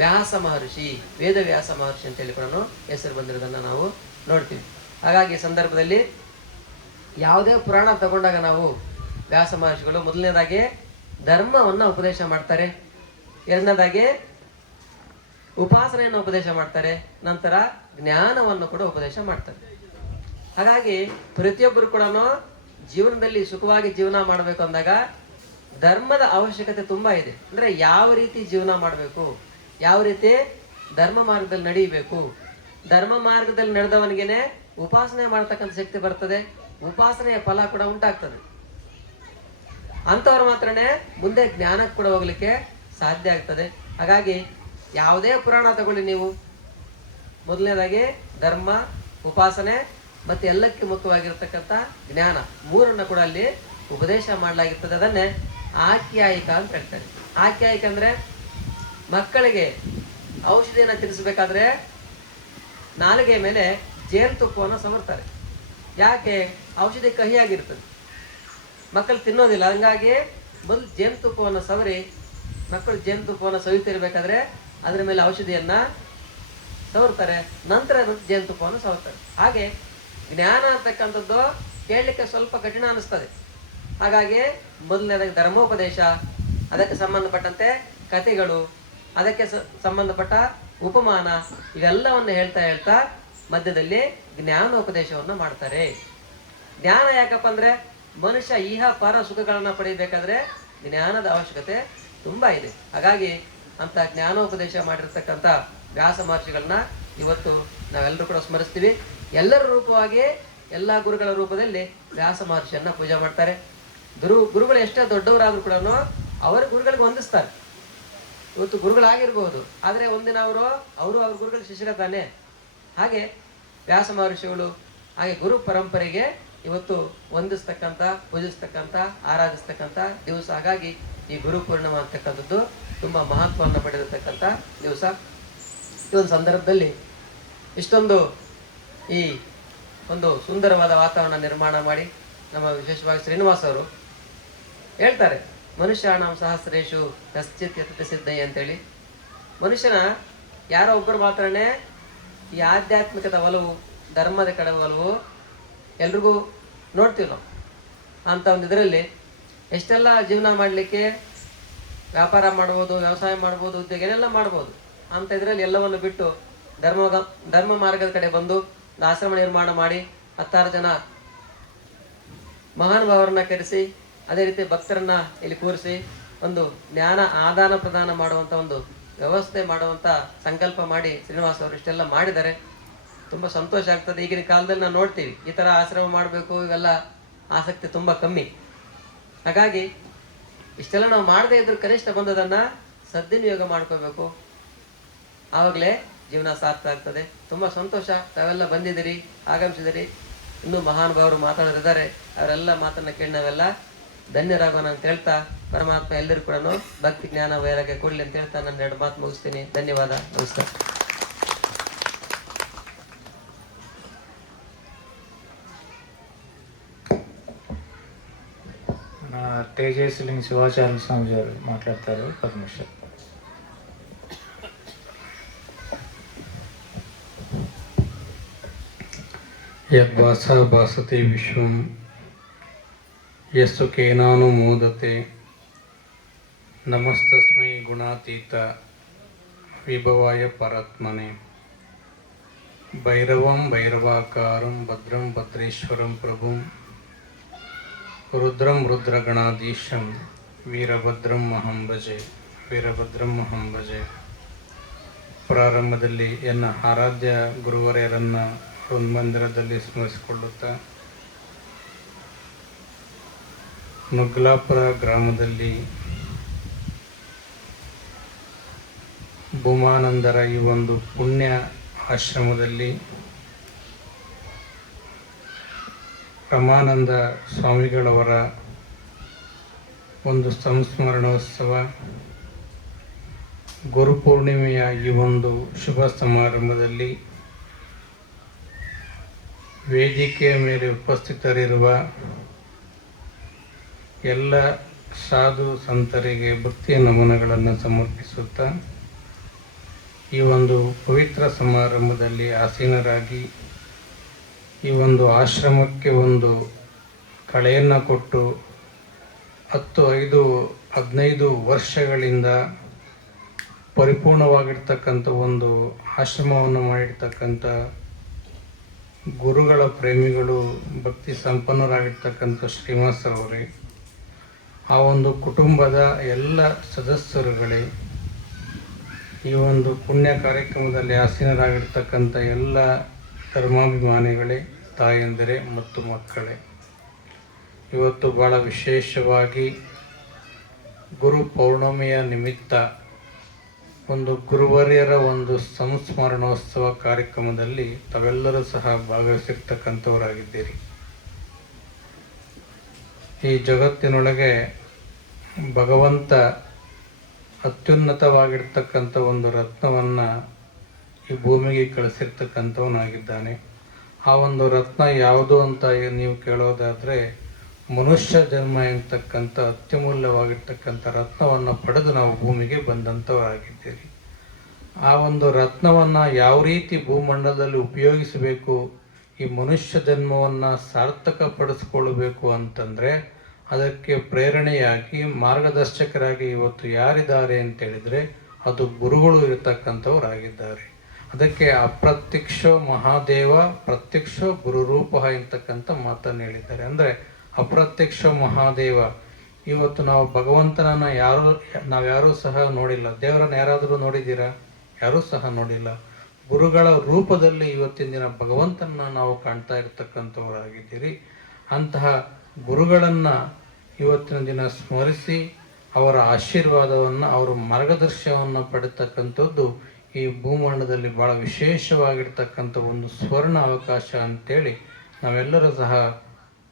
ವ್ಯಾಸ ಮಹರ್ಷಿ, ವೇದ ವ್ಯಾಸ ಮಹರ್ಷಿ ಅಂತೇಳಿ ಕೂಡ ಹೆಸರು ಬಂದಿರೋದನ್ನ ನಾವು ನೋಡ್ತೀವಿ. ಹಾಗಾಗಿ ಸಂದರ್ಭದಲ್ಲಿ ಯಾವುದೇ ಪುರಾಣ ತಗೊಂಡಾಗ ನಾವು ವ್ಯಾಸ ಮಹರ್ಷಿಗಳು ಮೊದಲನೇದಾಗಿ ಧರ್ಮವನ್ನ ಉಪದೇಶ ಮಾಡ್ತಾರೆ, ಎರಡನೇದಾಗಿ ಉಪಾಸನೆಯನ್ನು ಉಪದೇಶ ಮಾಡ್ತಾರೆ, ನಂತರ ಜ್ಞಾನವನ್ನು ಕೂಡ ಉಪದೇಶ ಮಾಡ್ತಾರೆ. ಹಾಗಾಗಿ ಪ್ರತಿಯೊಬ್ಬರು ಕೂಡ ಜೀವನದಲ್ಲಿ ಸುಖವಾಗಿ ಜೀವನ ಮಾಡಬೇಕು ಅಂದಾಗ ಧರ್ಮದ ಅವಶ್ಯಕತೆ ತುಂಬಾ ಇದೆ. ಅಂದ್ರೆ ಯಾವ ರೀತಿ ಜೀವನ ಮಾಡಬೇಕು, ಯಾವ ರೀತಿ ಧರ್ಮ ಮಾರ್ಗದಲ್ಲಿ ನಡೆಯಬೇಕು. ಧರ್ಮ ಮಾರ್ಗದಲ್ಲಿ ನಡೆದವನಿಗೇನೆ ಉಪಾಸನೆ ಮಾಡತಕ್ಕಂಥ ಶಕ್ತಿ ಬರ್ತದೆ, ಉಪಾಸನೆಯ ಫಲ ಕೂಡ ಉಂಟಾಗ್ತದೆ. ಅಂಥವ್ರು ಮಾತ್ರನೇ ಮುಂದೆ ಜ್ಞಾನಕ್ಕೆ ಕೂಡ ಹೋಗ್ಲಿಕ್ಕೆ ಸಾಧ್ಯ ಆಗ್ತದೆ. ಹಾಗಾಗಿ ಯಾವುದೇ ಪುರಾಣ ತಗೊಳ್ಳಿ ನೀವು, ಮೊದಲನೇದಾಗಿ ಧರ್ಮ, ಉಪಾಸನೆ ಮತ್ತೆ ಎಲ್ಲಕ್ಕೆ ಮುಖ್ಯವಾಗಿರ್ತಕ್ಕಂಥ ಜ್ಞಾನ, 3 ಕೂಡ ಅಲ್ಲಿ ಉಪದೇಶ ಮಾಡಲಾಗಿರ್ತದೆ. ಅದನ್ನೇ ಆಖ್ಯಾಯಿಕ ಅಂತ ಹೇಳ್ತಾರೆ. ಆಖ್ಯಾಯಿಕ ಅಂದ್ರೆ ಮಕ್ಕಳಿಗೆ ಔಷಧಿಯನ್ನು ತಿನ್ನಿಸ್ಬೇಕಾದ್ರೆ ನಾಲಿಗೆ ಮೇಲೆ ಜೇನುತುಪ್ಪವನ್ನು ಸವರ್ತಾರೆ. ಯಾಕೆ? ಔಷಧಿ ಕಹಿಯಾಗಿರ್ತದೆ, ಮಕ್ಕಳು ತಿನ್ನೋದಿಲ್ಲ. ಹಂಗಾಗಿ ಮೊದಲು ಜೇನುತುಪ್ಪವನ್ನು ಸವರಿ, ಮಕ್ಕಳು ಜೇನುತುಪ್ಪವನ್ನು ಸವಿತಿರ್ಬೇಕಾದ್ರೆ ಅದ್ರ ಮೇಲೆ ಔಷಧಿಯನ್ನ ಸವರ್ತಾರೆ, ನಂತರ ಜೇನುತುಪ್ಪವನ್ನು ಸವರ್ತಾರೆ. ಹಾಗೆ ಜ್ಞಾನ ಅಂತಕ್ಕಂಥದ್ದು ಕೇಳಲಿಕ್ಕೆ ಸ್ವಲ್ಪ ಕಠಿಣ ಅನಿಸ್ತದೆ. ಹಾಗಾಗಿ ಮೊದಲನೇದಾಗಿ ಧರ್ಮೋಪದೇಶ, ಅದಕ್ಕೆ ಸಂಬಂಧಪಟ್ಟಂತೆ ಕಥೆಗಳು, ಅದಕ್ಕೆ ಸಂಬಂಧಪಟ್ಟ ಉಪಮಾನ, ಇವೆಲ್ಲವನ್ನು ಹೇಳ್ತಾ ಮಧ್ಯದಲ್ಲಿ ಜ್ಞಾನೋಪದೇಶವನ್ನು ಮಾಡ್ತಾರೆ. ಜ್ಞಾನ ಯಾಕಪ್ಪ ಅಂದ್ರೆ ಮನುಷ್ಯ ಇಹ ಪರ ಸುಖಗಳನ್ನ ಪಡೆಯಬೇಕಾದ್ರೆ ಜ್ಞಾನದ ಅವಶ್ಯಕತೆ ತುಂಬಾ ಇದೆ. ಹಾಗಾಗಿ ಅಂತ ಜ್ಞಾನೋಪದೇಶ ಮಾಡಿರ್ತಕ್ಕಂಥ ವ್ಯಾಸ ಮಹರ್ಷಿಗಳನ್ನ ಇವತ್ತು ನಾವೆಲ್ಲರೂ ಕೂಡ ಸ್ಮರಿಸ್ತೀವಿ. ಎಲ್ಲರ ರೂಪವಾಗಿ, ಎಲ್ಲ ಗುರುಗಳ ರೂಪದಲ್ಲಿ ವ್ಯಾಸ ಮಹರ್ಷಿಯನ್ನ ಪೂಜೆ ಮಾಡ್ತಾರೆ. ಗುರುಗಳು ಎಷ್ಟೇ ದೊಡ್ಡವರಾದ್ರೂ ಕೂಡ ಅವರ ಗುರುಗಳಿಗೆ ವಂದಿಸ್ತಾರೆ. ಇವತ್ತು ಗುರುಗಳಾಗಿರ್ಬೋದು, ಆದರೆ ಒಂದಿನ ಅವರು ಅವ್ರ ಗುರುಗಳ ಶಿಷ್ಯರ ತಾನೆ. ಹಾಗೆ ವ್ಯಾಸ ಮಹರ್ಷಿಗಳು ಹಾಗೆ ಗುರು ಪರಂಪರೆಗೆ ಇವತ್ತು ವಂದಿಸ್ತಕ್ಕಂಥ, ಪೂಜಿಸ್ತಕ್ಕಂಥ, ಆರಾಧಿಸ್ತಕ್ಕಂಥ ದಿವಸ. ಹಾಗಾಗಿ ಈ ಗುರು ಪೂರ್ಣಿಮಾ ಅಂತಕ್ಕಂಥದ್ದು ತುಂಬ ಮಹತ್ವವನ್ನು ಪಡೆದಿರ್ತಕ್ಕಂಥ ದಿವಸ. ಈ ಒಂದು ಸಂದರ್ಭದಲ್ಲಿ ಇಷ್ಟೊಂದು ಈ ಒಂದು ಸುಂದರವಾದ ವಾತಾವರಣ ನಿರ್ಮಾಣ ಮಾಡಿ ನಮ್ಮ ವಿಶೇಷವಾಗಿ ಶ್ರೀನಿವಾಸ್ ಅವರು ಹೇಳ್ತಾರೆ, ಮನುಷ್ಯಾಣಂ ಸಹಸ್ರೇಶು ಕಶ್ಚಿತ್ ಯತತಿ ಸಿದ್ಧಯ್ಯ ಅಂತೇಳಿ. ಮನುಷ್ಯನ ಯಾರೋ ಒಬ್ಬರು ಮಾತ್ರನೇ ಈ ಆಧ್ಯಾತ್ಮಿಕದ ಒಲವು, ಧರ್ಮದ ಕಡೆ ಒಲವು ಎಲ್ರಿಗೂ ನೋಡ್ತೀವಿ ನಾವು. ಅಂತ ಒಂದು ಇದರಲ್ಲಿ ಎಷ್ಟೆಲ್ಲ ಜೀವನ ಮಾಡಲಿಕ್ಕೆ, ವ್ಯಾಪಾರ ಮಾಡ್ಬೋದು, ವ್ಯವಸಾಯ ಮಾಡ್ಬೋದು, ಉದ್ಯೋಗ ಏನೆಲ್ಲ ಮಾಡ್ಬೋದು. ಅಂತ ಇದರಲ್ಲಿ ಎಲ್ಲವನ್ನು ಬಿಟ್ಟು ಧರ್ಮ ಮಾರ್ಗದ ಕಡೆ ಬಂದು ಆಶ್ರಮ ನಿರ್ಮಾಣ ಮಾಡಿ 16 ಜನ ಮಹಾನುಭಾವರನ್ನ ಕರೆಸಿ, ಅದೇ ರೀತಿ ಭಕ್ತರನ್ನ ಇಲ್ಲಿ ಕೂರಿಸಿ ಒಂದು ಜ್ಞಾನ ಆದಾನ ಪ್ರದಾನ ಮಾಡುವಂಥ ಒಂದು ವ್ಯವಸ್ಥೆ ಮಾಡುವಂಥ ಸಂಕಲ್ಪ ಮಾಡಿ ಶ್ರೀನಿವಾಸ್ ಅವರು ಇಷ್ಟೆಲ್ಲ ಮಾಡಿದ್ದಾರೆ. ತುಂಬ ಸಂತೋಷ ಆಗ್ತದೆ. ಈಗಿನ ಕಾಲದಲ್ಲಿ ನಾವು ನೋಡ್ತೀವಿ ಈ ಥರ ಆಶ್ರಮ ಮಾಡಬೇಕು, ಇವೆಲ್ಲ ಆಸಕ್ತಿ ತುಂಬ ಕಮ್ಮಿ. ಹಾಗಾಗಿ ಇಷ್ಟೆಲ್ಲ ನಾವು ಮಾಡದೇ ಇದ್ರೂ ಕನಿಷ್ಠ ಬಂದದನ್ನು ಸದ್ವಿನಿಯೋಗ ಮಾಡ್ಕೋಬೇಕು, ಆವಾಗಲೇ ಜೀವನ ಸಾರ್ಥಕ ಆಗ್ತದೆ. ತುಂಬ ಸಂತೋಷ, ತಾವೆಲ್ಲ ಬಂದಿದ್ದೀರಿ, ಆಗಮಿಸಿದಿರಿ. ಇನ್ನೂ ಮಹಾನುಭಾವರು ಮಾತಾಡೋರಿದ್ದಾರೆ, ಅವರೆಲ್ಲ ಮಾತನ್ನು ಕೇಳಿ ನಾವೆಲ್ಲ ಧನ್ಯರಾಗೋಣ ಅಂತ ಹೇಳ್ತಾ, ಪರಮಾತ್ಮ ಎಲ್ಲರೂ ಕೂಡ ಭಕ್ತಿ ಜ್ಞಾನ ವೈರಾಗ್ಯ ಕೊಡಲಿ ಅಂತ ಹೇಳ್ತಾ ನನ್ನ 2 ಮಾತು ಮುಗಿಸ್ತೀನಿ. ಧನ್ಯವಾದ, ನಮಸ್ಕಾರ. తేజస్విని శివాచార్య స్వామి గారు మాట్లాడతారు. పరమేశ్వర్. యద్వాసా భాసతే విశ్వం యస్సు కేనానుమోదతే నమస్తస్మై గుణాతీత విభవాయ పరాత్మనే భైరవం భైరవాకారం భద్రం భద్రేశ్వరం ప్రభుం రుద్రం రుద్రగణాధీశం ವೀರಭದ್ರಂ ಅಹಂ ಭಜೆ ವೀರಭದ್ರಂ ಅಹಂ ಭಜೆ. ಪ್ರಾರಂಭದಲ್ಲಿ ಎನ್ನ ಆರಾಧ್ಯ ಗುರುವರೆಯರನ್ನ ಮಂದಿರದಲ್ಲಿ ಸ್ಮರಿಸಿಕೊಳ್ಳುತ್ತಾ ನುಗ್ಲಾಪುರ ಗ್ರಾಮದಲ್ಲಿ ಭೂಮಾನಂದರ ಈ ಒಂದು ಪುಣ್ಯ ಆಶ್ರಮದಲ್ಲಿ ರಮಾನಂದ ಸ್ವಾಮಿಗಳವರ ಒಂದು ಸಂಸ್ಮರಣೋತ್ಸವ, ಗುರುಪೂರ್ಣಿಮೆಯ ಈ ಒಂದು ಶುಭ ಸಮಾರಂಭದಲ್ಲಿ ವೇದಿಕೆಯ ಮೇಲೆ ಉಪಸ್ಥಿತರಿರುವ ಎಲ್ಲ ಸಾಧು ಸಂತರಿಗೆ ಭಕ್ತಿಯ ನಮನಗಳನ್ನು ಸಮರ್ಪಿಸುತ್ತಾ ಈ ಒಂದು ಪವಿತ್ರ ಸಮಾರಂಭದಲ್ಲಿ ಆಸೀನರಾಗಿ ಈ ಒಂದು ಆಶ್ರಮಕ್ಕೆ ಒಂದು ಕಳೆಯನ್ನು ಕೊಟ್ಟು 15 ವರ್ಷಗಳಿಂದ ಪರಿಪೂರ್ಣವಾಗಿರ್ತಕ್ಕಂಥ ಒಂದು ಆಶ್ರಮವನ್ನು ಮಾಡಿರ್ತಕ್ಕಂಥ ಗುರುಗಳ ಪ್ರೇಮಿಗಳು, ಭಕ್ತಿ ಸಂಪನ್ನರಾಗಿರ್ತಕ್ಕಂಥ ಶ್ರೀನಿವಾಸರವರೇ, ಆ ಒಂದು ಕುಟುಂಬದ ಎಲ್ಲ ಸದಸ್ಯರುಗಳೇ, ಈ ಒಂದು ಪುಣ್ಯ ಕಾರ್ಯಕ್ರಮದಲ್ಲಿ ಆಸೀನರಾಗಿರ್ತಕ್ಕಂಥ ಎಲ್ಲ ಧರ್ಮಾಭಿಮಾನಿಗಳೇ, ತಾಯಂದಿರೇ ಮತ್ತು ಮಕ್ಕಳೇ, ಇವತ್ತು ಭಾಳ ವಿಶೇಷವಾಗಿ ಗುರು ಪೌರ್ಣಮಿಯ ನಿಮಿತ್ತ ಒಂದು ಗುರುವರ್ಯರ ಒಂದು ಸಂಸ್ಮರಣೋತ್ಸವ ಕಾರ್ಯಕ್ರಮದಲ್ಲಿ ತಾವೆಲ್ಲರೂ ಸಹ ಭಾಗವಹಿಸಿರ್ತಕ್ಕಂಥವರಾಗಿದ್ದೀರಿ. ಈ ಜಗತ್ತಿನೊಳಗೆ ಭಗವಂತ ಅತ್ಯುನ್ನತವಾಗಿರ್ತಕ್ಕಂಥ ಒಂದು ರತ್ನವನ್ನು ಈ ಭೂಮಿಗೆ ಕಳಿಸಿರ್ತಕ್ಕಂಥವನಾಗಿದ್ದಾನೆ. ಆ ಒಂದು ರತ್ನ ಯಾವುದು ಅಂತ ನೀವು ಕೇಳೋದಾದರೆ, ಮನುಷ್ಯ ಜನ್ಮ ಎಂತಕ್ಕಂಥ ಅತ್ಯಮೂಲ್ಯವಾಗಿರ್ತಕ್ಕಂಥ ರತ್ನವನ್ನು ಪಡೆದು ನಾವು ಭೂಮಿಗೆ ಬಂದಂಥವರಾಗಿದ್ದೀರಿ. ಆ ಒಂದು ರತ್ನವನ್ನು ಯಾವ ರೀತಿ ಭೂಮಂಡಲದಲ್ಲಿ ಉಪಯೋಗಿಸಬೇಕು, ಈ ಮನುಷ್ಯ ಜನ್ಮವನ್ನು ಸಾರ್ಥಕಪಡಿಸ್ಕೊಳ್ಬೇಕು ಅಂತಂದರೆ ಅದಕ್ಕೆ ಪ್ರೇರಣೆಯಾಗಿ ಮಾರ್ಗದರ್ಶಕರಾಗಿ ಇವತ್ತು ಯಾರಿದ್ದಾರೆ ಅಂತೇಳಿದರೆ ಅದು ಗುರುಗಳು ಇರತಕ್ಕಂಥವರಾಗಿದ್ದಾರೆ. ಅದಕ್ಕೆ ಅಪ್ರತ್ಯಕ್ಷೋ ಮಹಾದೇವ ಪ್ರತ್ಯಕ್ಷೋ ಗುರುರೂಪ ಅಂತಕ್ಕಂಥ ಮಾತನ್ನು ಹೇಳಿದ್ದಾರೆ. ಅಂದರೆ ಅಪ್ರತ್ಯಕ್ಷ ಮಹಾದೇವ, ಇವತ್ತು ನಾವು ಭಗವಂತನನ್ನು ನಾವ್ಯಾರೂ ಸಹ ನೋಡಿಲ್ಲ. ದೇವರನ್ನು ಯಾರಾದರೂ ನೋಡಿದ್ದೀರಾ? ಯಾರೂ ಸಹ ನೋಡಿಲ್ಲ. ಗುರುಗಳ ರೂಪದಲ್ಲಿ ಇವತ್ತಿನ ದಿನ ಭಗವಂತನ ನಾವು ಕಾಣ್ತಾ ಇರ್ತಕ್ಕಂಥವರಾಗಿದ್ದೀರಿ. ಅಂತಹ ಗುರುಗಳನ್ನು ಇವತ್ತಿನ ದಿನ ಸ್ಮರಿಸಿ ಅವರ ಆಶೀರ್ವಾದವನ್ನು, ಅವರ ಮಾರ್ಗದರ್ಶನವನ್ನು ಪಡೆತಕ್ಕಂಥದ್ದು ಈ ಭೂಮಂಡಲದಲ್ಲಿ ಭಾಳ ವಿಶೇಷವಾಗಿರ್ತಕ್ಕಂಥ ಒಂದು ಸ್ವರ್ಣ ಅವಕಾಶ ಅಂತೇಳಿ ನಾವೆಲ್ಲರೂ ಸಹ